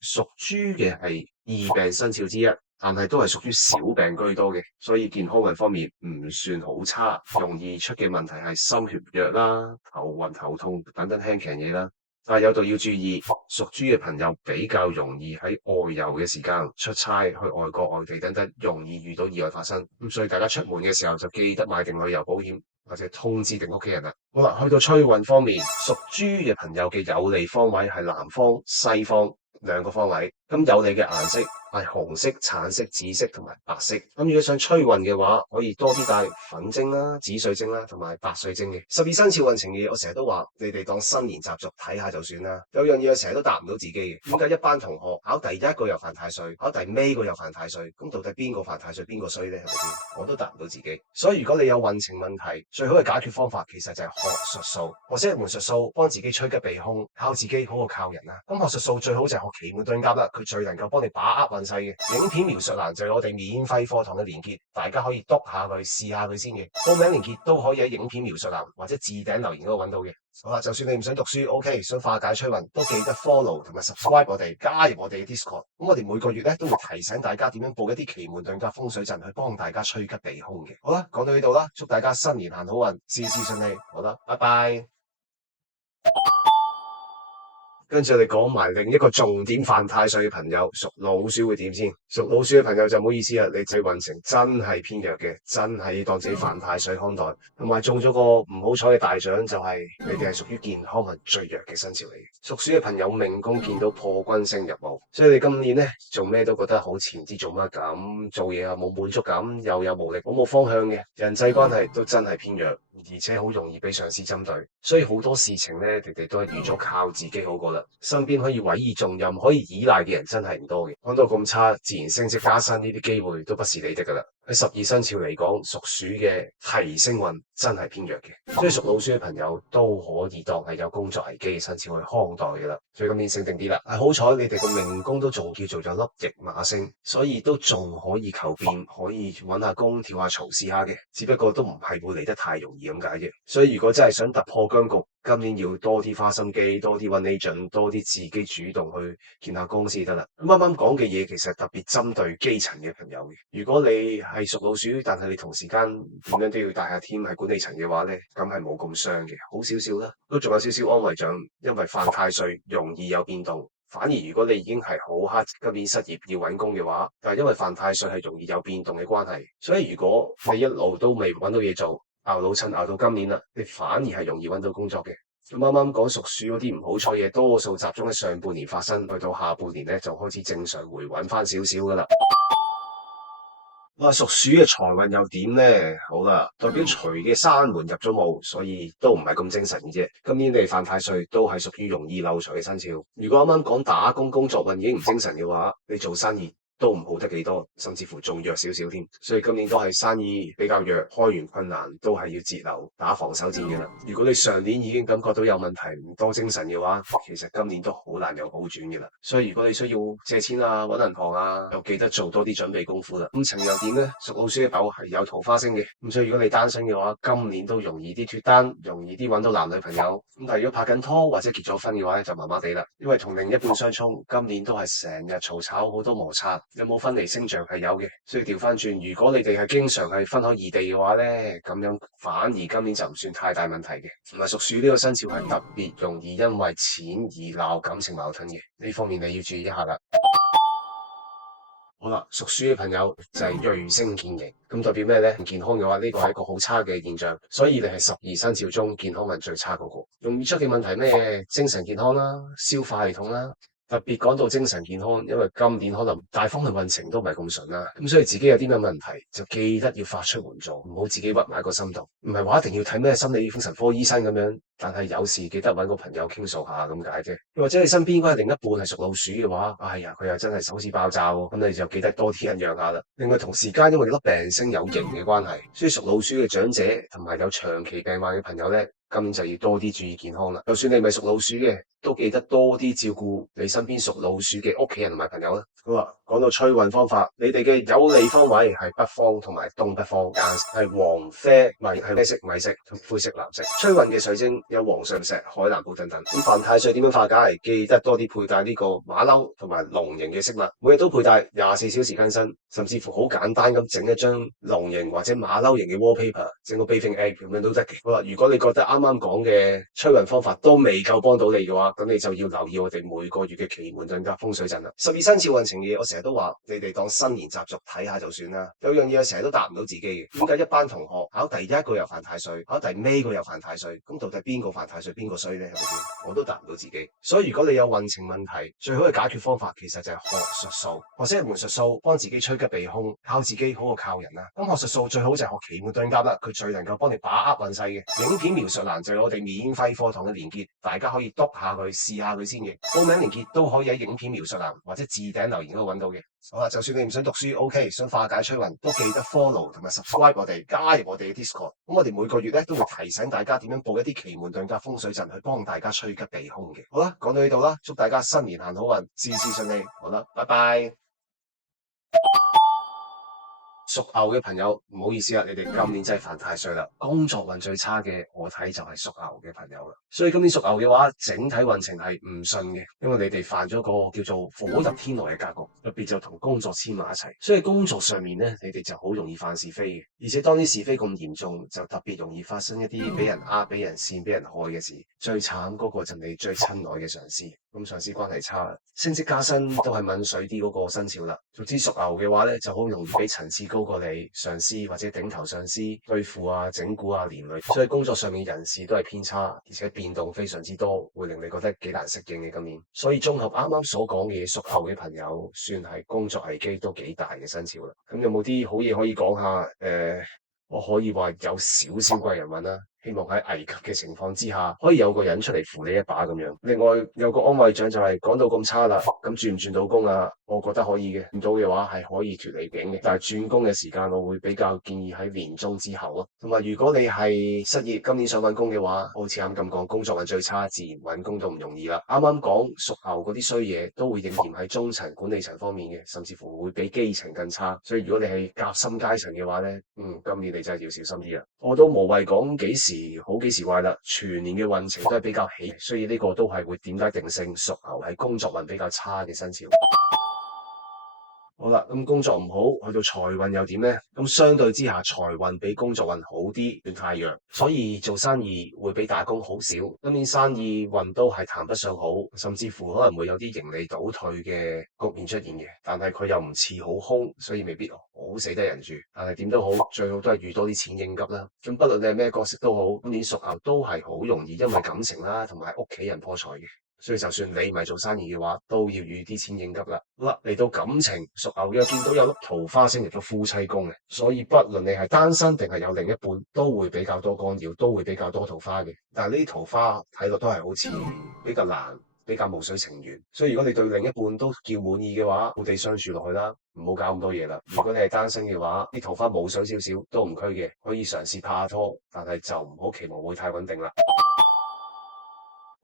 屬豬嘅係易病生肖之一，但係都係屬於小病居多嘅，所以健康運方面唔算好差。容易出嘅問題係心血弱啦、頭暈頭痛等等輕強嘢啦。但係有度要注意，屬豬嘅朋友比較容易喺外遊嘅時間出差去外國、外地等等，容易遇到意外發生。咁所以大家出門嘅時候就記得買定旅遊保險，或者通知定屋企人啦。好啦，去到催運方面，屬豬嘅朋友嘅有利方位係南方、西方兩個方位。咁有利嘅顏色係紅色、橙色、紫色同埋白色。咁如果想催運嘅話，可以多啲帶粉晶啦、紫水晶啦同埋白水晶嘅。12生肖運程嘅嘢，我成日都話你哋當新年習俗睇下就算啦。有樣嘢我成日都答唔到自己嘅，點解一班同學考第一個又犯太歲，考第尾個又犯太歲？咁到底邊個犯太歲，邊個衰呢？係咪先？我都答唔到自己。所以如果你有運程問題，最好嘅解決方法其實就係學術數，學識一門術數，幫自己趨吉避凶，靠自己好過靠人啊。咁學術數最好就係學奇門遁甲啦，佢最能夠幫你把握運勢嘅。影片描述欄就係我哋免費課堂嘅連結，大家可以篤下佢試下佢先嘅。報名連結都可以喺影片描述欄或者置頂留言嗰度揾到嘅。好啦，就算你唔想讀書 ，OK， 想化解催運，都記得 follow 同埋 subscribe 我哋，加入我哋嘅 Discord。咁我哋每個月咧都會提醒大家點樣佈一啲奇門遁甲風水陣去幫大家趨吉避凶嘅。好啦，講到呢度啦，祝大家新年行好運，事事順利。好啦，拜拜。跟住我哋講埋另一個重點犯太歲嘅朋友，屬老鼠會點先？屬老鼠嘅朋友就唔好意思啦，你嘅運程真係偏弱嘅，真係要當自己犯太歲看待。同埋中咗個唔好彩嘅大獎，就係你哋係屬於健康運最弱嘅生肖嚟嘅。屬鼠嘅朋友命宮見到破軍星入墓，所以你今年呢做咩都覺得好似唔知做乜咁，做嘢又冇滿足感，又有無力，好冇方向嘅。人際關係都真係偏弱，而且好容易俾上司針對，所以好多事情呢，你哋都係預咗靠自己好過啦。身邊可以委以重任、可以依賴嘅人真係唔多嘅。講到咁差，自然升職加薪呢啲機會都不是你的噶啦。喺12生肖嚟講，屬鼠嘅提升運真係偏弱嘅，所以屬老鼠嘅朋友都可以當係有工作危機嘅生肖去看待噶啦。所以今年醒定啲啦。好彩你哋個命宮都仲叫做有粒驛馬星，所以都仲可以求變，可以揾下工、跳下槽試下嘅。只不過都唔係會嚟得太容易咁解啫。所以如果真係想突破僵局，今年要多啲花心機，多啲揾 agent，多啲自己主動去見下工先得啦。咁啱啱講嘅嘢其實特別針對基層嘅朋友嘅。如果你係屬老鼠，但係你同時間點樣都要帶下 team 喺管理層嘅話呢，咁係冇咁傷嘅，好少少啦。都仲有少少安慰獎，因為犯太歲容易有變動。反而如果你已經係好黑，今年失業要揾工嘅話，但係因為犯太歲係容易有變動嘅關係，所以如果你一路都未揾到嘢做，熬老襯熬到今年啦，你反而係容易揾到工作嘅。咁啱啱講屬鼠嗰啲唔好彩嘢，多數集中喺上半年發生，去到下半年咧就開始正常回穩翻少少噶啦。屬鼠嘅財運又點呢？好啦，代表隨嘅山門入咗墓，所以都唔係咁精神嘅啫。今年你犯太歲都係屬於容易漏財嘅生肖。如果啱啱講打工工作運已經唔精神嘅話，你做生意都唔好得幾多，甚至乎仲弱少少添。所以今年都係生意比較弱，開源困難，都係要節流打防守戰嘅啦。如果你上年已經感覺到有問題，唔多精神嘅話，其實今年都好難有好轉嘅啦。所以如果你需要借錢啊、搵銀行啊，就記得做多啲準備功夫啦。咁情又點呢？屬老鼠嘅狗係有桃花星嘅，咁所以如果你單身嘅話，今年都容易啲脫單，容易啲搵到男女朋友。咁但係如果拍緊拖或者結咗婚嘅話咧，就麻麻地啦，因為同另一半相沖，今年都係成日嘈吵，好多摩擦。有冇分離星象係有嘅，所以調翻轉，如果你哋係經常係分開異地嘅話咧，咁樣反而今年就唔算太大問題嘅。同埋屬鼠呢個生肖係特別容易因為錢而鬧感情矛盾嘅，呢方面你要注意一下啦。好啦，屬鼠嘅朋友就係銳星見刑，咁代表咩咧？健康嘅話，呢個係一個好差嘅現象，所以你係12生肖中健康運最差嗰個。容易出嘅問題咩？精神健康啦，消化系統啦。特別講到精神健康，因為今年可能大方向運程都唔係咁順啦，咁所以自己有啲咩問題就記得要發出援助，唔好自己屈埋個心度。唔係話一定要睇咩心理精神科醫生咁樣，但係有時記得揾個朋友傾訴下咁解啫。或者你身邊應該係另一半係屬老鼠嘅話，哎呀佢又真係手指爆炸喎，咁你就記得多啲忍讓下啦。另外同時間因為粒病星有刑嘅關係，所以屬老鼠嘅長者同埋有長期病患嘅朋友咧，今年就要多啲注意健康啦。就算你唔係屬老鼠嘅，都記得多啲照顧你身邊屬老鼠嘅屋企人同埋朋友啦。好啦，講到催運方法，你哋嘅有利方位係北方同埋東北方，顏色係黃啡米係啡色米色同灰色藍色。催運嘅水晶有黃上石、海南寶等等。咁犯太歲點樣化解？記得多啲佩戴呢個馬騮同埋龍形嘅飾物，每日都佩戴24小時更新，甚至乎好簡單咁整一張龍形或者馬騮形嘅 wallpaper，整個 bathing ape 咁樣都得嘅。好啦，如果你覺得啱啱講嘅催運方法都未夠幫到你嘅話，咁你就要留意我哋每個月嘅奇門遁甲風水陣啦。12生肖運程嘅嘢，我成日都話你哋當新年習俗睇下就算啦。有樣嘢我成日都答唔到自己嘅，點解一班同學考第一個又犯太歲，考第尾個又犯太歲？咁到底邊個犯太歲，邊個衰呢？係咪先？我都答唔到自己。所以如果你有運程問題，最好嘅解決方法其實就係學術數，學識一門術數，幫自己趨吉避凶，靠自己好過靠人啦。咁學術數最好就係學奇門遁甲啦，佢最能夠幫你把握運勢嘅。影片描述欄就係我哋免費課堂嘅連結，大家可以篤下佢試下佢先嘅。報名連結都可以喺影片描述欄或者置頂留言嗰度揾到嘅。好啦，就算你唔想讀書，OK，想化解催運，都記得 follow 同埋 subscribe 我哋，加入我哋嘅 Discord。咁我哋每個月咧都會提醒大家點樣報一啲奇門遁甲風水陣去幫大家趨吉避凶嘅。好啦，講到呢度啦，祝大家新年行好運，事事順利。好啦，拜拜。屬牛嘅朋友，唔好意思啦，你哋今年真係犯太歲啦，工作運最差嘅，我睇就係屬牛嘅朋友啦。所以今年屬牛嘅話，整體運程係唔順嘅，因為你哋犯咗個叫做火入天來嘅格局，特別就同工作黐埋一齊，所以工作上面咧，你哋就好容易犯是非嘅，而且當啲是非咁嚴重，就特別容易發生一啲俾人呃、俾人騙、俾人害嘅事。最慘嗰個就係你最親愛嘅上司，咁上司關係差，升職加薪都係問水啲嗰個生肖啦。總之屬牛嘅話咧，就好容易俾層次高過你上司或者頂頭上司對付啊、整蠱啊、連累，所以工作上面人事都係偏差，而且變動非常之多，會令你覺得幾難適應嘅今年。所以綜合啱啱所講嘅嘢，屬牛嘅朋友算係工作危機都幾大嘅生肖啦。咁有冇啲好嘢可以講下？我可以話有少少貴人運啦。希望喺危急嘅情況之下，可以有個人出嚟扶你一把咁樣。另外有個安慰獎就係講到咁差啦，咁轉唔轉到工啊？我覺得可以嘅，轉到嘅話係可以脫離境嘅。但係轉工嘅時間，我會比較建議喺年中之後咯。同埋如果你係失業，今年想揾工嘅話，好似啱咁講，工作運最差，自然揾工都唔容易啦。啱啱講屬牛嗰啲衰嘢都會應驗喺中層管理層方面嘅，甚至乎會比基層更差。所以如果你係夾心階層嘅話呢，今年你真係要小心啲啦。我都無謂講幾時好幾時壞啦，全年嘅運程都係比較起，所以呢個都係會點解定性屬牛係工作運比較差嘅生肖。好啦，咁工作唔好，去到財運又點呢？咁相對之下，財運比工作運好啲，算太弱，所以做生意會比打工好少。今年生意運都係談不上好，甚至乎可能會有啲盈利倒退嘅局面出現嘅。但係佢又唔似好空，所以未必好死得人住。但係點都好，最好都係預多啲錢應急啦。咁不論你係咩角色都好，今年屬牛都係好容易因為感情啦，同埋屋企人破財嘅。所以就算你唔係做生意嘅話，都要預啲錢應急啦。好啦，嚟到感情，屬牛嘅見到有粒桃花星入咗夫妻宮嘅，所以不論你係單身定係有另一半，都會比較多干擾，都會比較多桃花嘅。但係呢啲桃花睇落都係好似比較難，比較無水情緣。所以如果你對另一半都叫滿意嘅話，好地相處落去啦，唔好搞咁多嘢啦。如果你係單身嘅話，啲桃花冇水少少都唔拘嘅，可以嘗試拍下拖，但係就唔好期望會太穩定啦。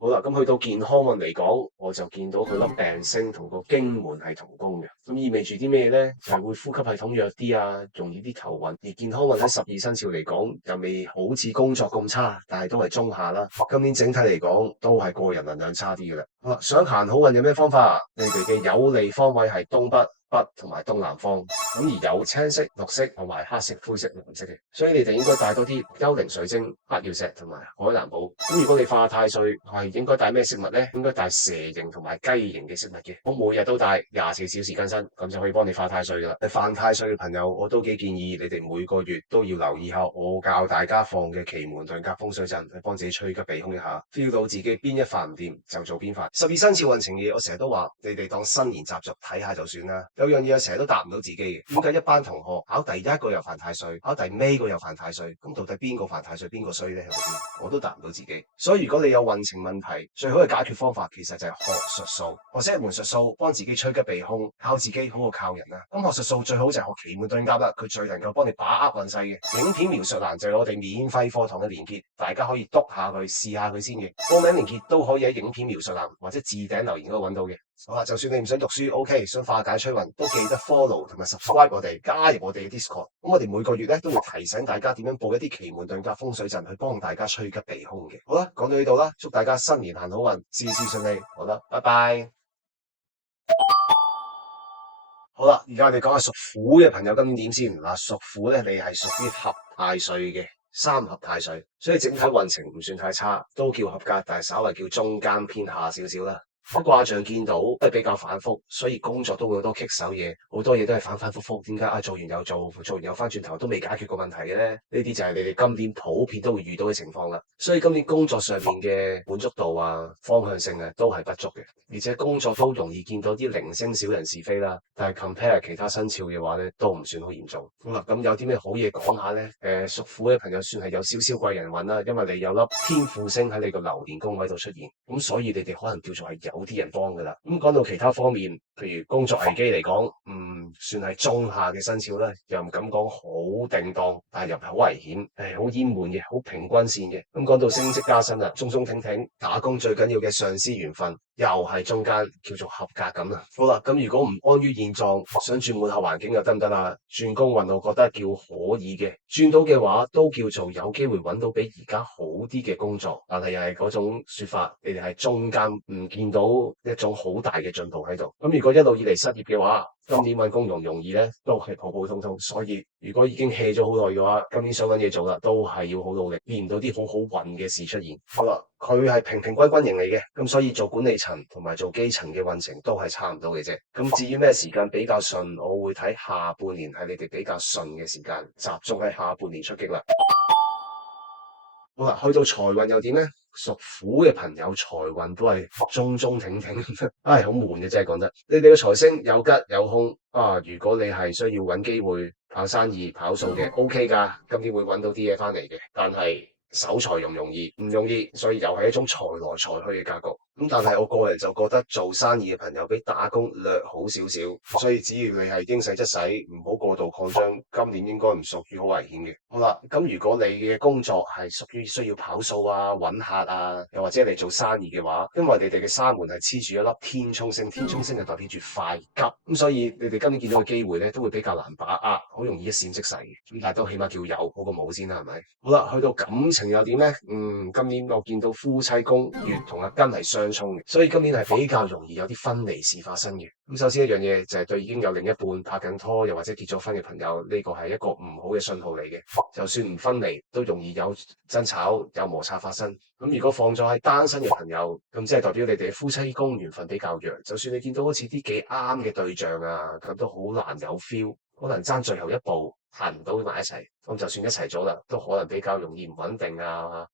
好啦，咁去到健康運嚟講，我就見到佢粒病星同個經門係同宮嘅，咁意味住啲咩呢？就係會呼吸系統弱啲啊，容易啲頭暈。而健康運喺12生肖嚟講，又未好似工作咁差，但係都係中下啦。今年整體嚟講，都係個人能量差啲嘅啦。好啦，想行好運有咩方法？你哋嘅有利方位係東北、北同埋東南方，咁而有青色、綠色同埋黑色、灰色、藍色嘅，所以你哋應該帶多啲幽靈水晶、黑曜石同埋海藍寶。咁如果你化太歲，係應該帶咩飾物呢？應該帶蛇形同埋雞形嘅飾物嘅。我每日都帶24小時更新，咁就可以幫你化太歲噶啦。犯太歲嘅朋友，我都幾建議你哋每個月都要留意下我教大家放嘅奇門遁甲風水陣，去幫自己趨吉避凶一下。feel 到自己邊一犯唔掂就做邊犯。12生肖運程嘅嘢，我成日都話你哋當新年習俗睇下就算啦。有樣嘢我成日都答唔到自己嘅，點解一班同學考第一個又犯太歲，考第尾個又犯太歲？咁到底邊個犯太歲，邊個衰呢？係咪先？我都答唔到自己。所以如果你有運程問題，最好嘅解決方法其實就係學術數，學識一門術數，幫自己趨吉避凶，靠自己好過靠人啦。咁學術數最好就係學奇門遁甲啦，佢最能夠幫你把握運勢嘅。影片描述欄就係我哋免費課堂嘅連結，大家可以篤下佢試下佢先嘅。報名連結都可以喺影片描述欄或者置頂留言嗰度揾到嘅。好啦，就算你唔想讀書，OK，想化解催運，都記得 follow 同埋 subscribe 我哋，加入我哋嘅 Discord。咁我哋每個月咧都會提醒大家點樣報一啲奇門遁甲風水陣去幫大家趨吉避凶嘅。好啦，講到呢度啦，祝大家新年行好運，事事順利。好啦，拜拜。好啦，而家我哋講下屬虎嘅朋友今年點先嗱，屬虎咧，你係屬於合太歲嘅。三合太歲，所以整體運程唔算太差，都叫合格，但係稍為叫中間偏下少少啦。啲卦象見到都係比較反覆，所以工作都會好多棘手嘢，好多嘢都係反反覆覆。點解啊？做完又做，做完又翻轉頭，都未解決個問題嘅咧？呢啲就係你哋今年普遍都會遇到嘅情況啦。所以今年工作上面嘅滿足度啊、方向性啊都係不足嘅，而且工作都容易見到啲零星小人是非啦。但係 compare 其他生肖嘅話咧，都唔算好嚴重。好啦，咁有啲咩好嘢講下咧？屬虎嘅朋友算係有少少貴人運啦，因為你有粒天賦星喺你個流年宮位度出現，咁所以你哋可能叫做係有啲人幫噶啦。咁講到其他方面，譬如工作危機嚟講，算係中下嘅生肖啦，又唔敢講好定當，但係又唔係好危險，好淹悶嘅，好平均線嘅。咁講到升職加薪啦，中中挺挺，打工最緊要嘅上司緣分，又係中間叫做合格咁啦。好啦，咁如果唔安於現狀，想轉換下環境又得唔得啊？轉工運我覺得叫可以嘅，轉到嘅話都叫做有機會揾到比而家好啲嘅工作，但係又係嗰種說法，你哋係中間唔見到一種好大嘅進步喺度。咁如果一路以嚟失業嘅話，今年揾工容唔容易咧？都係普普通通。所以如果已經 hea 咗好耐嘅話，今年想揾嘢做啦，都係要好努力，見唔到啲好好運嘅事出現。好啦，佢係平平均均型嚟嘅，咁所以做管理層同埋做基層嘅運程都係差唔多嘅啫。咁至於咩時間比較順，我會睇下半年係你哋比較順嘅時間，集中喺下半年出擊啦。好啦，去到財運又點咧？屬虎嘅朋友財運都係中中挺挺，唉，好悶嘅真係講得。你哋嘅財星有吉有凶啊！如果你係需要揾機會跑生意跑數嘅，OK 噶，今年會揾到啲嘢翻嚟嘅。但係守財容唔容易？唔容易，所以又係一種財來財去嘅格局。咁但係我個人就覺得做生意嘅朋友比打工略好少少，所以只要你係應使則使，唔好過度擴張，今年應該唔屬於好危險嘅。好啦，咁如果你嘅工作係屬於需要跑數啊、揾客啊，又或者你做生意嘅話，因為你哋嘅三門係黐住一粒天沖星，天沖星就代表住快急，咁所以你哋今年見到嘅機會咧，都會比較難把握，好容易一閃即逝嘅。咁但係都起碼叫有好過冇先啦，係咪？好啦，去到感情又點咧？今年我見到夫妻宮月同阿金係相沖嘅，所以今年係比較容易有啲分離事發生嘅。咁首先一樣嘢就係對已經有另一半拍緊拖又或者結咗婚嘅朋友，呢個係一個唔好嘅信號嚟嘅。就算唔分離，都容易有爭吵、有摩擦發生。咁如果放咗喺單身嘅朋友，咁即係代表你哋夫妻宮緣分比較弱。就算你見到好似啲幾啱嘅對象啊，咁都好難有 feel，可能爭最後一步行唔到埋一齊。咁就算一齊咗啦，都可能比較容易唔穩定啊。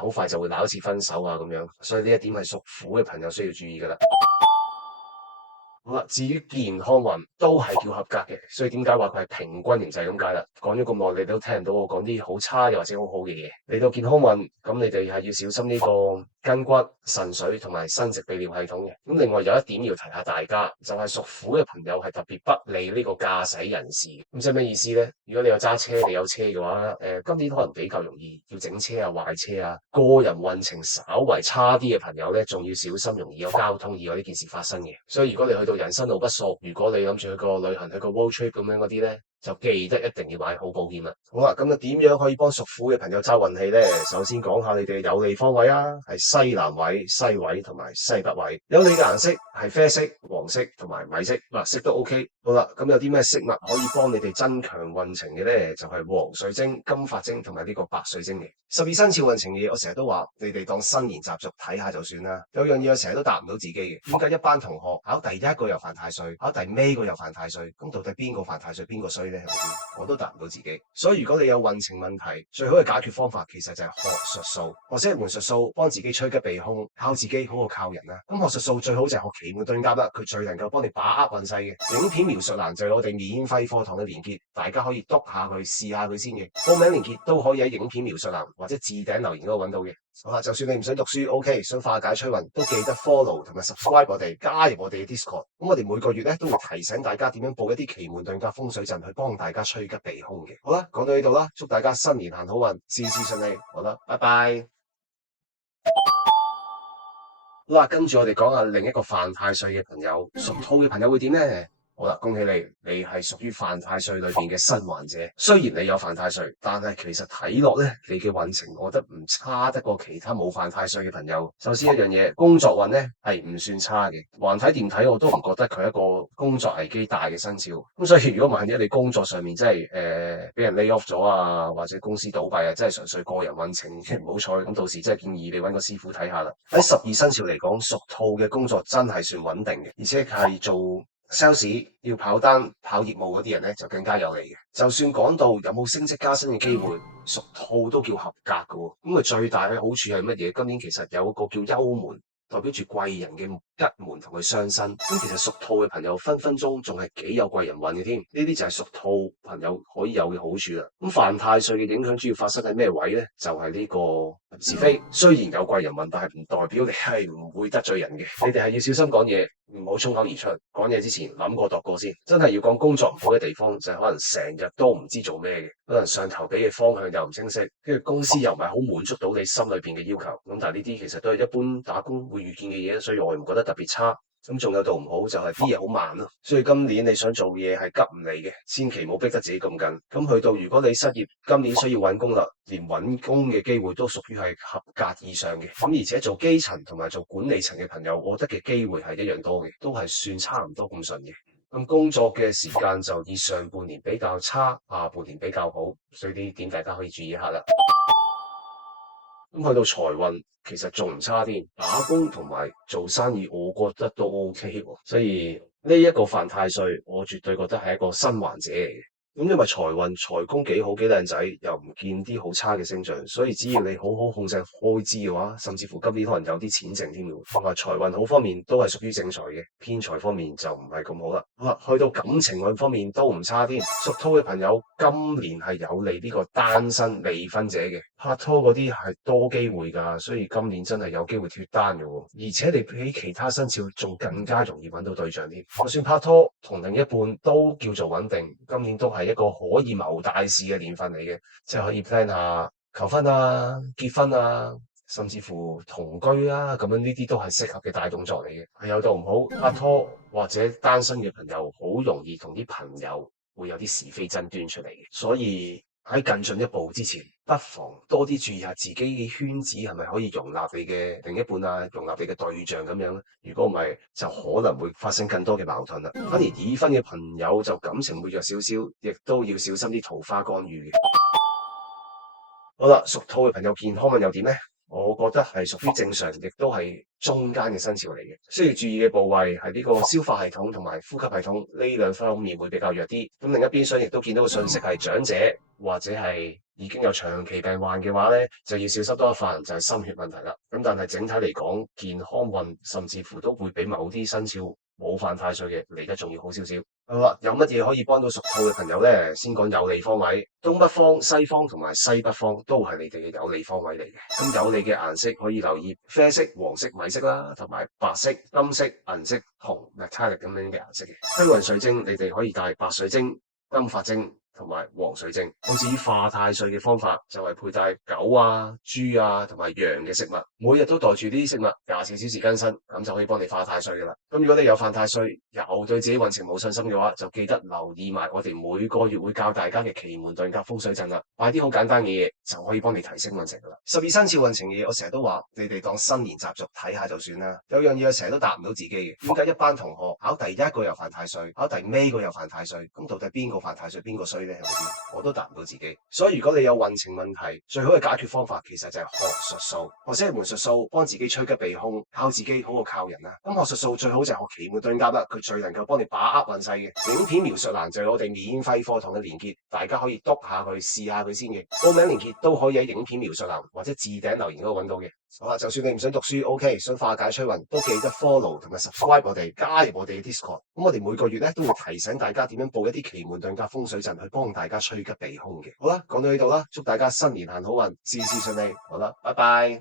好快就會鬧一次分手啊咁樣。所以呢一點係屬虎嘅朋友需要注意噶啦。好啦，至於健康運都係叫合格嘅，所以點解話佢係平均型就係咁解啦。講咗咁耐，你都聽唔到我講啲好差又或者好好嘅嘢。嚟到健康運，咁你哋係要小心呢個筋骨、腎水同埋生殖泌尿系統嘅。咁另外有一點要提下大家，就係屬虎嘅朋友係特別不利呢個駕駛人士。咁即係咩意思咧？如果你有揸車，你有車嘅話，今年可能比較容易要整車啊、壞車啊。個人運程稍為差啲嘅朋友咧，仲要小心容易有交通意外呢件事發生嘅。所以如果你去到人生路不熟，如果你諗住去個旅行、去個 road trip 咁樣嗰啲咧，就記得一定要買好保險啦。好啦，咁啊點樣可以幫屬虎嘅朋友揸運氣咧？首先講下你哋有利方位啊，係西南位、西位同埋西北位。有利嘅顏色係啡色、黃色同埋米色，白色都 OK。好啦，咁有啲咩飾物可以幫你哋增強運程嘅咧？就係黃水晶、金髮晶同埋呢個白水晶嘅。12生肖運程嘅嘢，我成日都話你哋當新年習俗睇下就算啦。有樣嘢我成日都答唔到自己嘅，點解一班同學考第一個又犯太歲，考第尾個又犯太歲？咁到底邊個犯太歲，邊個衰咧？係咪先？我都答唔到自己。所以如果你有運程問題，最好嘅解決方法其實就係學術數，或者一門術數幫自己趨吉避凶，靠自己好過靠人啦。咁學術數最好就係學奇門遁甲啦，佢最能夠幫你把握運勢嘅。影片描述欄就係我哋免費課堂嘅連結，大家可以篤下佢試下佢先嘅。報名連結都可以喺影片描述欄或者置頂留言嗰度揾到嘅。好啦，就算你唔想讀書 ，OK， 想化解催運，都記得 follow 同埋 subscribe 我哋，加入我哋嘅 Discord。咁我哋每個月咧都會提醒大家點樣佈一啲奇門遁甲風水陣去幫大家趨吉避凶嘅。好啦，講到呢度啦，祝大家新年行好運，事事順利。好啦，拜拜。好啦，跟住我哋講下另一個犯太歲嘅朋友，屬兔嘅朋友會點咧？好啦，恭喜你，你係屬於犯太歲裏邊嘅生還者。雖然你有犯太歲，但係其實睇落咧，你嘅運程我覺得唔差得過其他冇犯太歲嘅朋友。首先一樣嘢，工作運咧係唔算差嘅，橫睇掂睇我都唔覺得佢係一個工作危機大嘅生肖。咁所以如果萬一你工作上面真係俾人 lay off 咗啊，或者公司倒閉啊，真係純粹個人運程唔好彩，咁到時真係建議你揾個師傅睇下啦。喺12生肖嚟講，屬兔嘅工作真係算穩定嘅，而且係做sales 要跑單跑業務嗰啲人咧就更加有利嘅。就算講到有冇升職加薪嘅機會，屬兔都叫合格嘅喎。咁佢最大嘅好處係乜嘢？今年其實有一個叫幽門，代表住貴人嘅吉門同佢相生。咁其實屬兔嘅朋友分分鐘仲係幾有貴人運嘅添。呢啲就係屬兔朋友可以有嘅好處啦。咁犯太歲嘅影響主要發生喺咩位咧？就係呢個是非。雖然有貴人運，但係唔代表你係唔會得罪人嘅。你哋係要小心講嘢，唔好衝口而出。講嘢之前諗過度過先。真係要講工作唔好嘅地方，就係可能成日都唔知做咩嘅，可能上頭俾嘅方向又唔清晰，跟住公司又唔係好滿足到你心裏邊嘅要求。咁但係呢啲其實都係一般打工會遇見嘅嘢，所以我唔覺得特別差。咁仲有度唔好就係啲嘢好慢咯，所以今年你想做嘢係急唔嚟嘅，千祈唔好逼得自己咁緊。咁去到如果你失業，今年需要揾工啦，連揾工嘅機會都屬於係合格以上嘅。咁而且做基層同埋做管理層嘅朋友，我覺得嘅機會係一樣多嘅，都係算差唔多咁順嘅。咁工作嘅時間就以上半年比較差，下半年比較好，所以呢點大家可以注意一下啦。咁去到財運，其實仲唔差添，打工同埋做生意，我覺得都 OK 喎。所以呢一個犯太歲，我絕對覺得係一個生還者嚟嘅。咁因為財運財宮幾好幾靚仔，又唔見啲好差嘅星象，所以只要你好好控制開支嘅話，甚至乎今年可能有啲錢剩添嘅。同埋財運好方面都係屬於正財嘅，偏財方面就唔係咁好啦。去到感情運方面都唔差添。屬兔嘅朋友今年係有利呢個單身未婚者嘅，拍拖嗰啲係多機會㗎，所以今年真係有機會脫單嘅喎。而且你比其他生肖仲更加容易揾到對象添。就算拍拖同另一半都叫做穩定，今年都係一個可以謀大事嘅年份嚟嘅，即係可以 plan 下求婚啊、結婚啊，甚至乎同居啊，咁樣呢啲都係適合嘅大動作嚟嘅。係有度唔好，拍拖或者單身嘅朋友好容易同啲朋友會有啲是非爭端出嚟嘅，所以喺更進一步之前，不妨多啲注意下自己嘅圈子係咪可以容納你嘅另一半啊，容納你嘅對象咁樣咧。如果唔係，就可能會發生更多嘅矛盾啦。反而已婚嘅朋友就感情會弱少少，亦都要小心啲桃花干預嘅。好啦，屬兔嘅朋友健康運又點呢？我覺得係屬於正常，亦都係中間嘅生肖嚟嘅。需要注意嘅部位係呢個消化系統同埋呼吸系統呢兩方面會比較弱啲。咁另一邊廂亦都見到個信息係長者或者係已經有長期病患嘅話咧，就要小心多一份，就係心血問題啦。咁但係整體嚟講，健康運甚至乎都會比某啲生肖冇犯太歲嘅嚟得仲要好少少。好啦，有乜嘢可以幫到屬兔嘅朋友咧？先講有利方位，東北方、西方同埋西北方都係你哋嘅有利方位嚟嘅。咁有利嘅顏色可以留意啡色、黃色、米色啦，同埋白色、金色、銀色、紅 metallic 咁樣嘅顏色嘅。虛雲水晶你哋可以帶白水晶、金髮晶同埋黃水晶。咁至於化太歲嘅方法，就係佩戴狗啊、豬啊同埋羊嘅飾物，每日都袋住呢啲飾物，24小時更新，咁就可以幫你化太歲噶啦。咁如果你有犯太歲，又對自己運程冇信心嘅話，就記得留意埋我哋每個月會教大家嘅奇門遁甲風水陣啦。買啲好簡單嘅嘢就可以幫你提升運程噶啦。12生肖運程嘅嘢，我成日都話你哋當新年習俗睇下就算啦。有樣嘢我成日都答唔到自己嘅，點解一班同學考第一個又犯太歲，考第尾個又犯太歲？咁到底邊個犯太歲，邊個衰呢？我都答唔到自己。所以如果你有運程問題，最好嘅解決方法其實就係學術數，學識一門術數，幫自己趨吉避凶，靠自己好過靠人啊。咁學術數最好就係學奇門遁甲啦，佢最能夠幫你把握運勢嘅。影片描述欄就係我哋免費課堂嘅連結，大家可以督下佢試下佢先嘅。報名連結都可以喺影片描述欄或者置頂留言嗰度揾到嘅。好啦，就算你唔想讀書 ，OK， 想化解催運，都記得 follow 同埋 subscribe 我哋，加入我哋嘅 Discord。咁我哋每個月咧都會提醒大家點樣報一啲奇門遁甲風水陣去幫大家趨吉避凶嘅。好啦，講到呢度啦，祝大家新年行好運，事事順利。好啦，拜拜。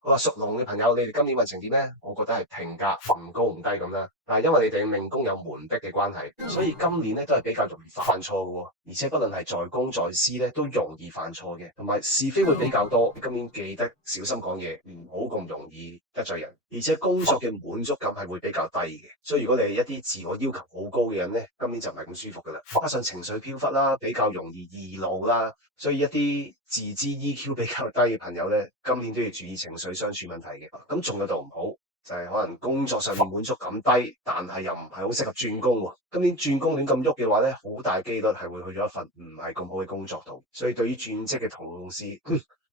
好啦，屬龍嘅朋友，你哋今年運程點呢？我覺得係評價唔高唔低咁啦。但係因為你哋命宮有門壁嘅關係，所以今年咧都係比較容易犯錯嘅喎，而且不論係在公在私咧都容易犯錯嘅，同埋是非會比較多。今年記得小心講嘢，唔好咁容易得罪人，而且工作嘅滿足感係會比較低嘅。所以如果你係一啲自我要求好高嘅人咧，今年就唔係咁舒服噶啦。加上情緒飄忽啦，比較容易易怒啦，所以一啲自知 EQ 比較低嘅朋友咧，今年都要注意情緒相處問題嘅。咁仲有度唔好，就係可能工作上面滿足感低，但係又唔係好適合轉工喎。今年轉工亂咁喐嘅話咧，好大機率係會去咗一份唔係咁好嘅工作度。所以對於轉職嘅同事，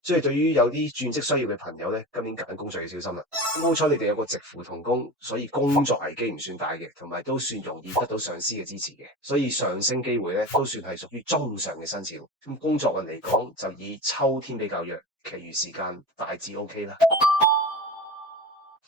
所以對於有啲轉職需要嘅朋友咧，今年揀工作要小心啦。好彩你哋有個直符同宮，所以工作危機唔算大嘅，同埋都算容易得到上司嘅支持嘅，所以上升機會咧都算係屬於中上嘅生肖。咁工作運嚟講，就以秋天比較弱，其餘時間大致 OK 啦。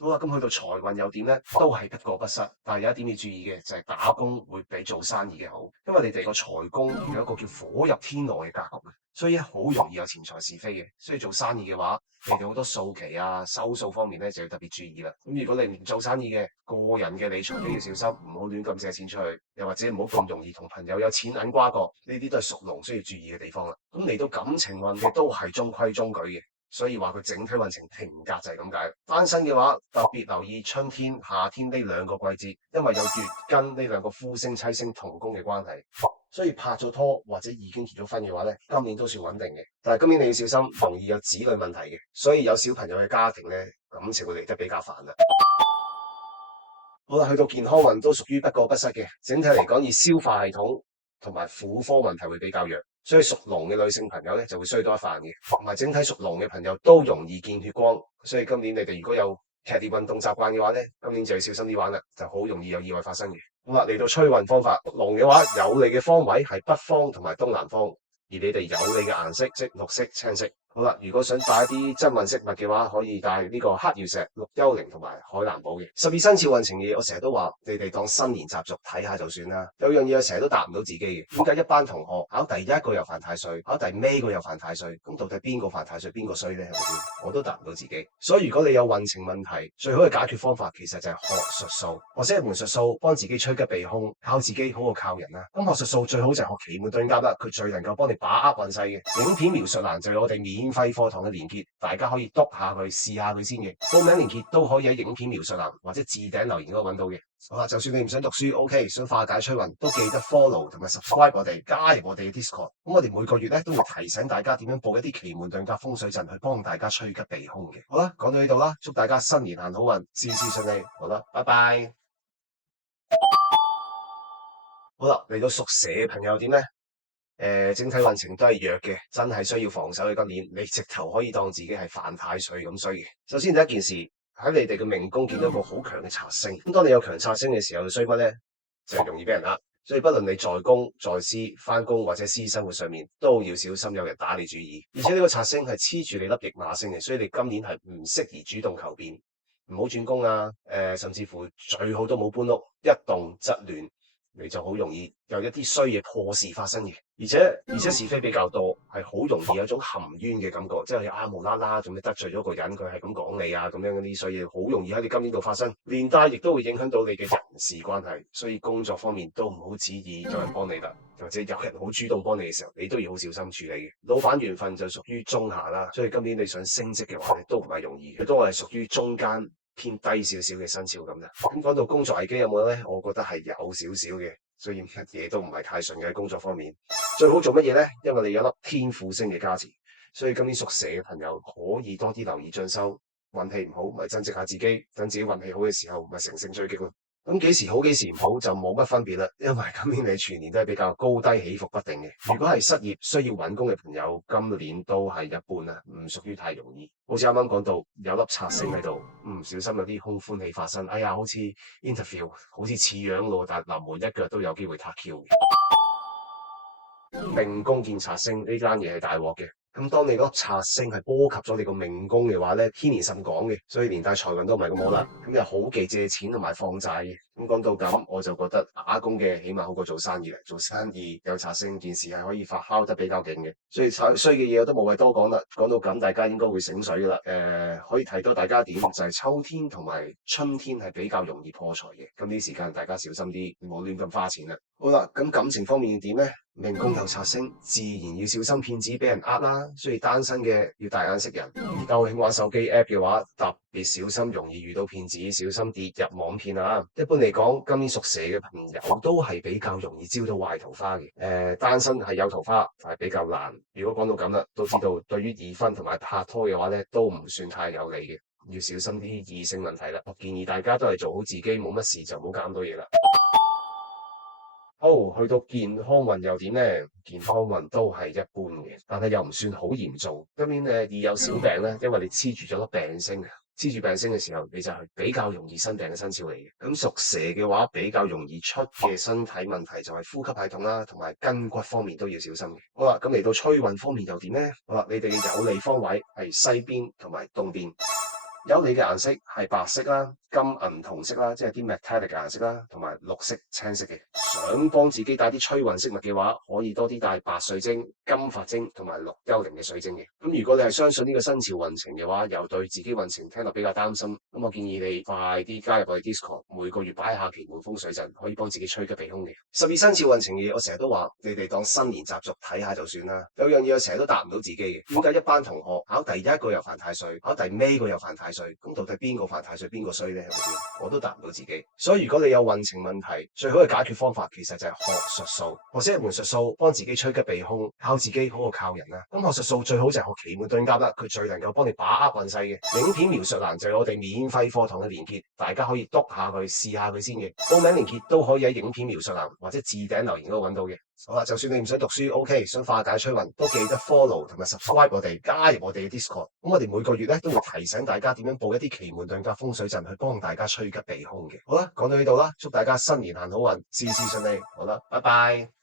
好啦，咁去到財運又點呢？都係不過不失，但係有一點要注意嘅就係打工會比做生意嘅好，因為你哋個財宮有一個叫火入天羅嘅格局，所以好容易有錢財是非嘅。所以做生意嘅話，你哋好多數期啊、收數方面咧就要特別注意啦。咁如果你唔做生意嘅，個人嘅理財都要小心，唔好亂咁借錢出去，又或者唔好咁容易同朋友有錢銀瓜葛，呢啲都係屬龍需要注意嘅地方啦。咁嚟到感情運嘅都係中規中矩嘅。所以話佢整體運程平格就係咁解。單身嘅話，特別留意春天、夏天呢兩個季節，因為有月跟呢兩個夫星、妻星同宮嘅關係，所以拍咗拖或者已經結咗婚嘅話咧，今年都算穩定嘅。但係今年你要小心，容易有子女問題嘅，所以有小朋友嘅家庭咧，感情會嚟得比較煩啦。好啦，去到健康運都屬於不過不失嘅，整體嚟講以消化系統同埋婦科問題會比較弱。所以屬龍嘅女性朋友咧就會衰多一瓣嘅，同埋整體屬龍嘅朋友都容易見血光，所以今年你哋如果有劇烈運動習慣嘅話咧，今年就要小心啲玩啦，就好容易有意外發生嘅。好啦，嚟到催運方法，龍嘅話有利嘅方位係北方同埋東南方，而你哋有利嘅顏色即綠色、青色。好啦，如果想帶一啲珍運飾物嘅話，可以帶呢個黑曜石、綠幽靈同埋海藍寶嘅。12生肖運程嘢，我成日都話你哋當新年習俗睇下就算啦。有樣嘢我成日都答唔到自己嘅，點解一班同學考第一個又犯太歲，考第尾個又犯太歲？咁到底邊個犯太歲，邊個衰呢？係咪先？我都答唔到自己。所以如果你有運程問題，最好嘅解決方法其實就係學術數，學識一門術數，幫自己趨吉避凶，靠自己好過靠人啦。咁學術數最好就係學奇門遁甲啦，佢最能夠幫你把握運勢嘅。影片描述欄就有我哋免費課堂嘅連結，大家可以督下佢試下佢先嘅。報名連結都可以喺影片描述欄或者置頂留言嗰度揾到嘅。好啦，就算你唔想讀書 ，OK， 想化解催運，都記得 follow 同埋 subscribe 我哋，加入我哋嘅 Discord。咁我哋每個月咧都會提醒大家點樣佈一啲奇門遁甲風水陣去幫大家趨吉避凶嘅。好啦，講到呢度啦，祝大家新年行好運，事事順利。好啦，拜拜。好啦，嚟到屬蛇嘅朋友點呢？整體運程都係弱嘅，真係需要防守嘅。今年你直頭可以當自己係犯太歲咁衰嘅。首先第一件事，喺你哋嘅命宮見到一個好強嘅賊星，咁當你有強賊星嘅時候，就衰乜咧？就係容易俾人呃。所以不論你在公在私、翻工或者私生活上面，都要小心有人打你主意。而且呢個賊星係黐住你粒驛馬星嘅，所以你今年係唔適宜主動求變，唔好轉工啊。甚至乎最好都冇搬屋，一動則亂。你就好容易有一啲衰嘢破事發生嘅，而且是非比較多，係好容易有一種含冤嘅感覺，即係無啦啦做咩得罪咗個人，佢係咁講你啊，咁樣嗰啲衰嘢，好容易喺你今年度發生，連帶亦都會影響到你嘅人事關係，所以工作方面都唔好旨意有人幫你啦，或者有人好主動幫你嘅時候，你都要好小心處理嘅。老闆緣分就屬於中下啦，所以今年你想升職嘅話咧，都唔係容易，佢都係屬於中間偏低少少嘅生肖咁啦。咁講到工作危機有冇咧？我覺得係有少少嘅，所以乜嘢都唔係太順嘅。工作方面最好做乜嘢咧？因為你有粒天賦星嘅加持，所以今年屬蛇嘅朋友可以多啲留意進修。運氣唔好咪增值下自己，等自己運氣好嘅時候咪乘勝追擊咯。咁幾時好幾時唔好就冇乜分別啦，因為今年你全年都係比較高低起伏不定嘅。如果係失業需要揾工嘅朋友，今年都係一般啦，唔屬於太容易。好似啱啱講到有粒賊星喺度，唔小心有啲空歡喜發生。哎呀，好似 interview 好似似樣咯，但臨門一腳都有機會撻 Q 嘅。命宮見賊星呢間嘢係大鑊嘅。咁當你嗰粒賊星係波及咗你個命宮嘅話咧，牽連甚廣嘅，所以連帶財運都唔係咁好啦。咁又好忌借錢同埋放債嘅。咁講到咁，我就覺得打工嘅起碼好過做生意嚟。做生意有賊星，件事係可以發酵得比較勁嘅。所以衰嘅嘢我都冇謂多講啦。講到咁，大家應該會醒水噶啦。可以提多大家一點就係秋天同埋春天係比較容易破財嘅。咁呢時間大家小心啲，唔好亂咁花錢啦。好啦，咁感情方面要點呢？命宮有賊星，自然要小心騙子俾人呃啦。所以單身嘅要大眼識人。而家好興玩手機 app 嘅話，特別小心，容易遇到騙子，小心跌入網騙啊！一般嚟講，今年屬蛇嘅朋友都係比較容易招到壞桃花嘅。單身係有桃花，但係比較難。如果講到咁啦，都知道對於已婚同埋拍拖嘅話咧，都唔算太有利嘅，要小心啲異性問題啦。我建議大家都係做好自己，冇乜事就唔好搞咁多嘢啦。好，去到健康運又點呢？健康運都係一般嘅，但係又唔算好嚴重。今年易有小病咧，因為你黐住咗粒病星，黐住病星嘅時候，你就係比較容易生病嘅生肖嚟嘅。咁屬蛇嘅話，比較容易出嘅身體問題就係呼吸系統啦，同埋筋骨方面都要小心嘅。好啦，咁嚟到催運方面又點呢？好啦，你哋嘅有利方位係西邊同埋東邊。有利嘅顏色係白色啦、金銀銅色啦，即係啲 metallic 嘅顏色啦，同埋綠色、青色嘅。想幫自己帶啲催運飾物嘅話，可以多啲帶白水晶、金髮晶同埋綠幽靈嘅水晶嘅。咁如果你係相信呢個生肖運程嘅話，又對自己運程聽落比較擔心，咁我建議你快啲加入我哋 Discord，每個月擺下奇門風水陣，可以幫自己催吉避凶嘅。12生肖運程嘅嘢，我成日都話你哋當新年習俗睇下就算啦。有樣嘢我成日都答唔到自己嘅，點解一班同學考第一個又犯太歲，考第尾個又犯太歲？咁到底邊個犯太歲，邊個衰呢？係咪先？我都答唔到自己。所以如果你有運程問題，最好嘅解決方法其實就係學術數，學識一門術數，幫自己催吉避凶，靠自己好過靠人啦。咁學術數最好就係學奇門遁甲啦，佢最能夠幫你把握運勢嘅。影片描述欄就係我哋免費課堂嘅連結，大家可以篤下佢，試下佢先嘅。報名連結都可以喺影片描述欄或者置頂留言嗰度揾到嘅。好啦，就算你唔使讀書 ，OK，想化解催運，都記得 follow 同埋 subscribe 我哋，加入我哋嘅 Discord。咁我哋每個月咧都會提醒大家點樣報一啲奇門遁甲風水陣，去幫大家催吉避凶嘅。好啦，講到呢度啦，祝大家新年行好運，事事順利。好啦，拜拜。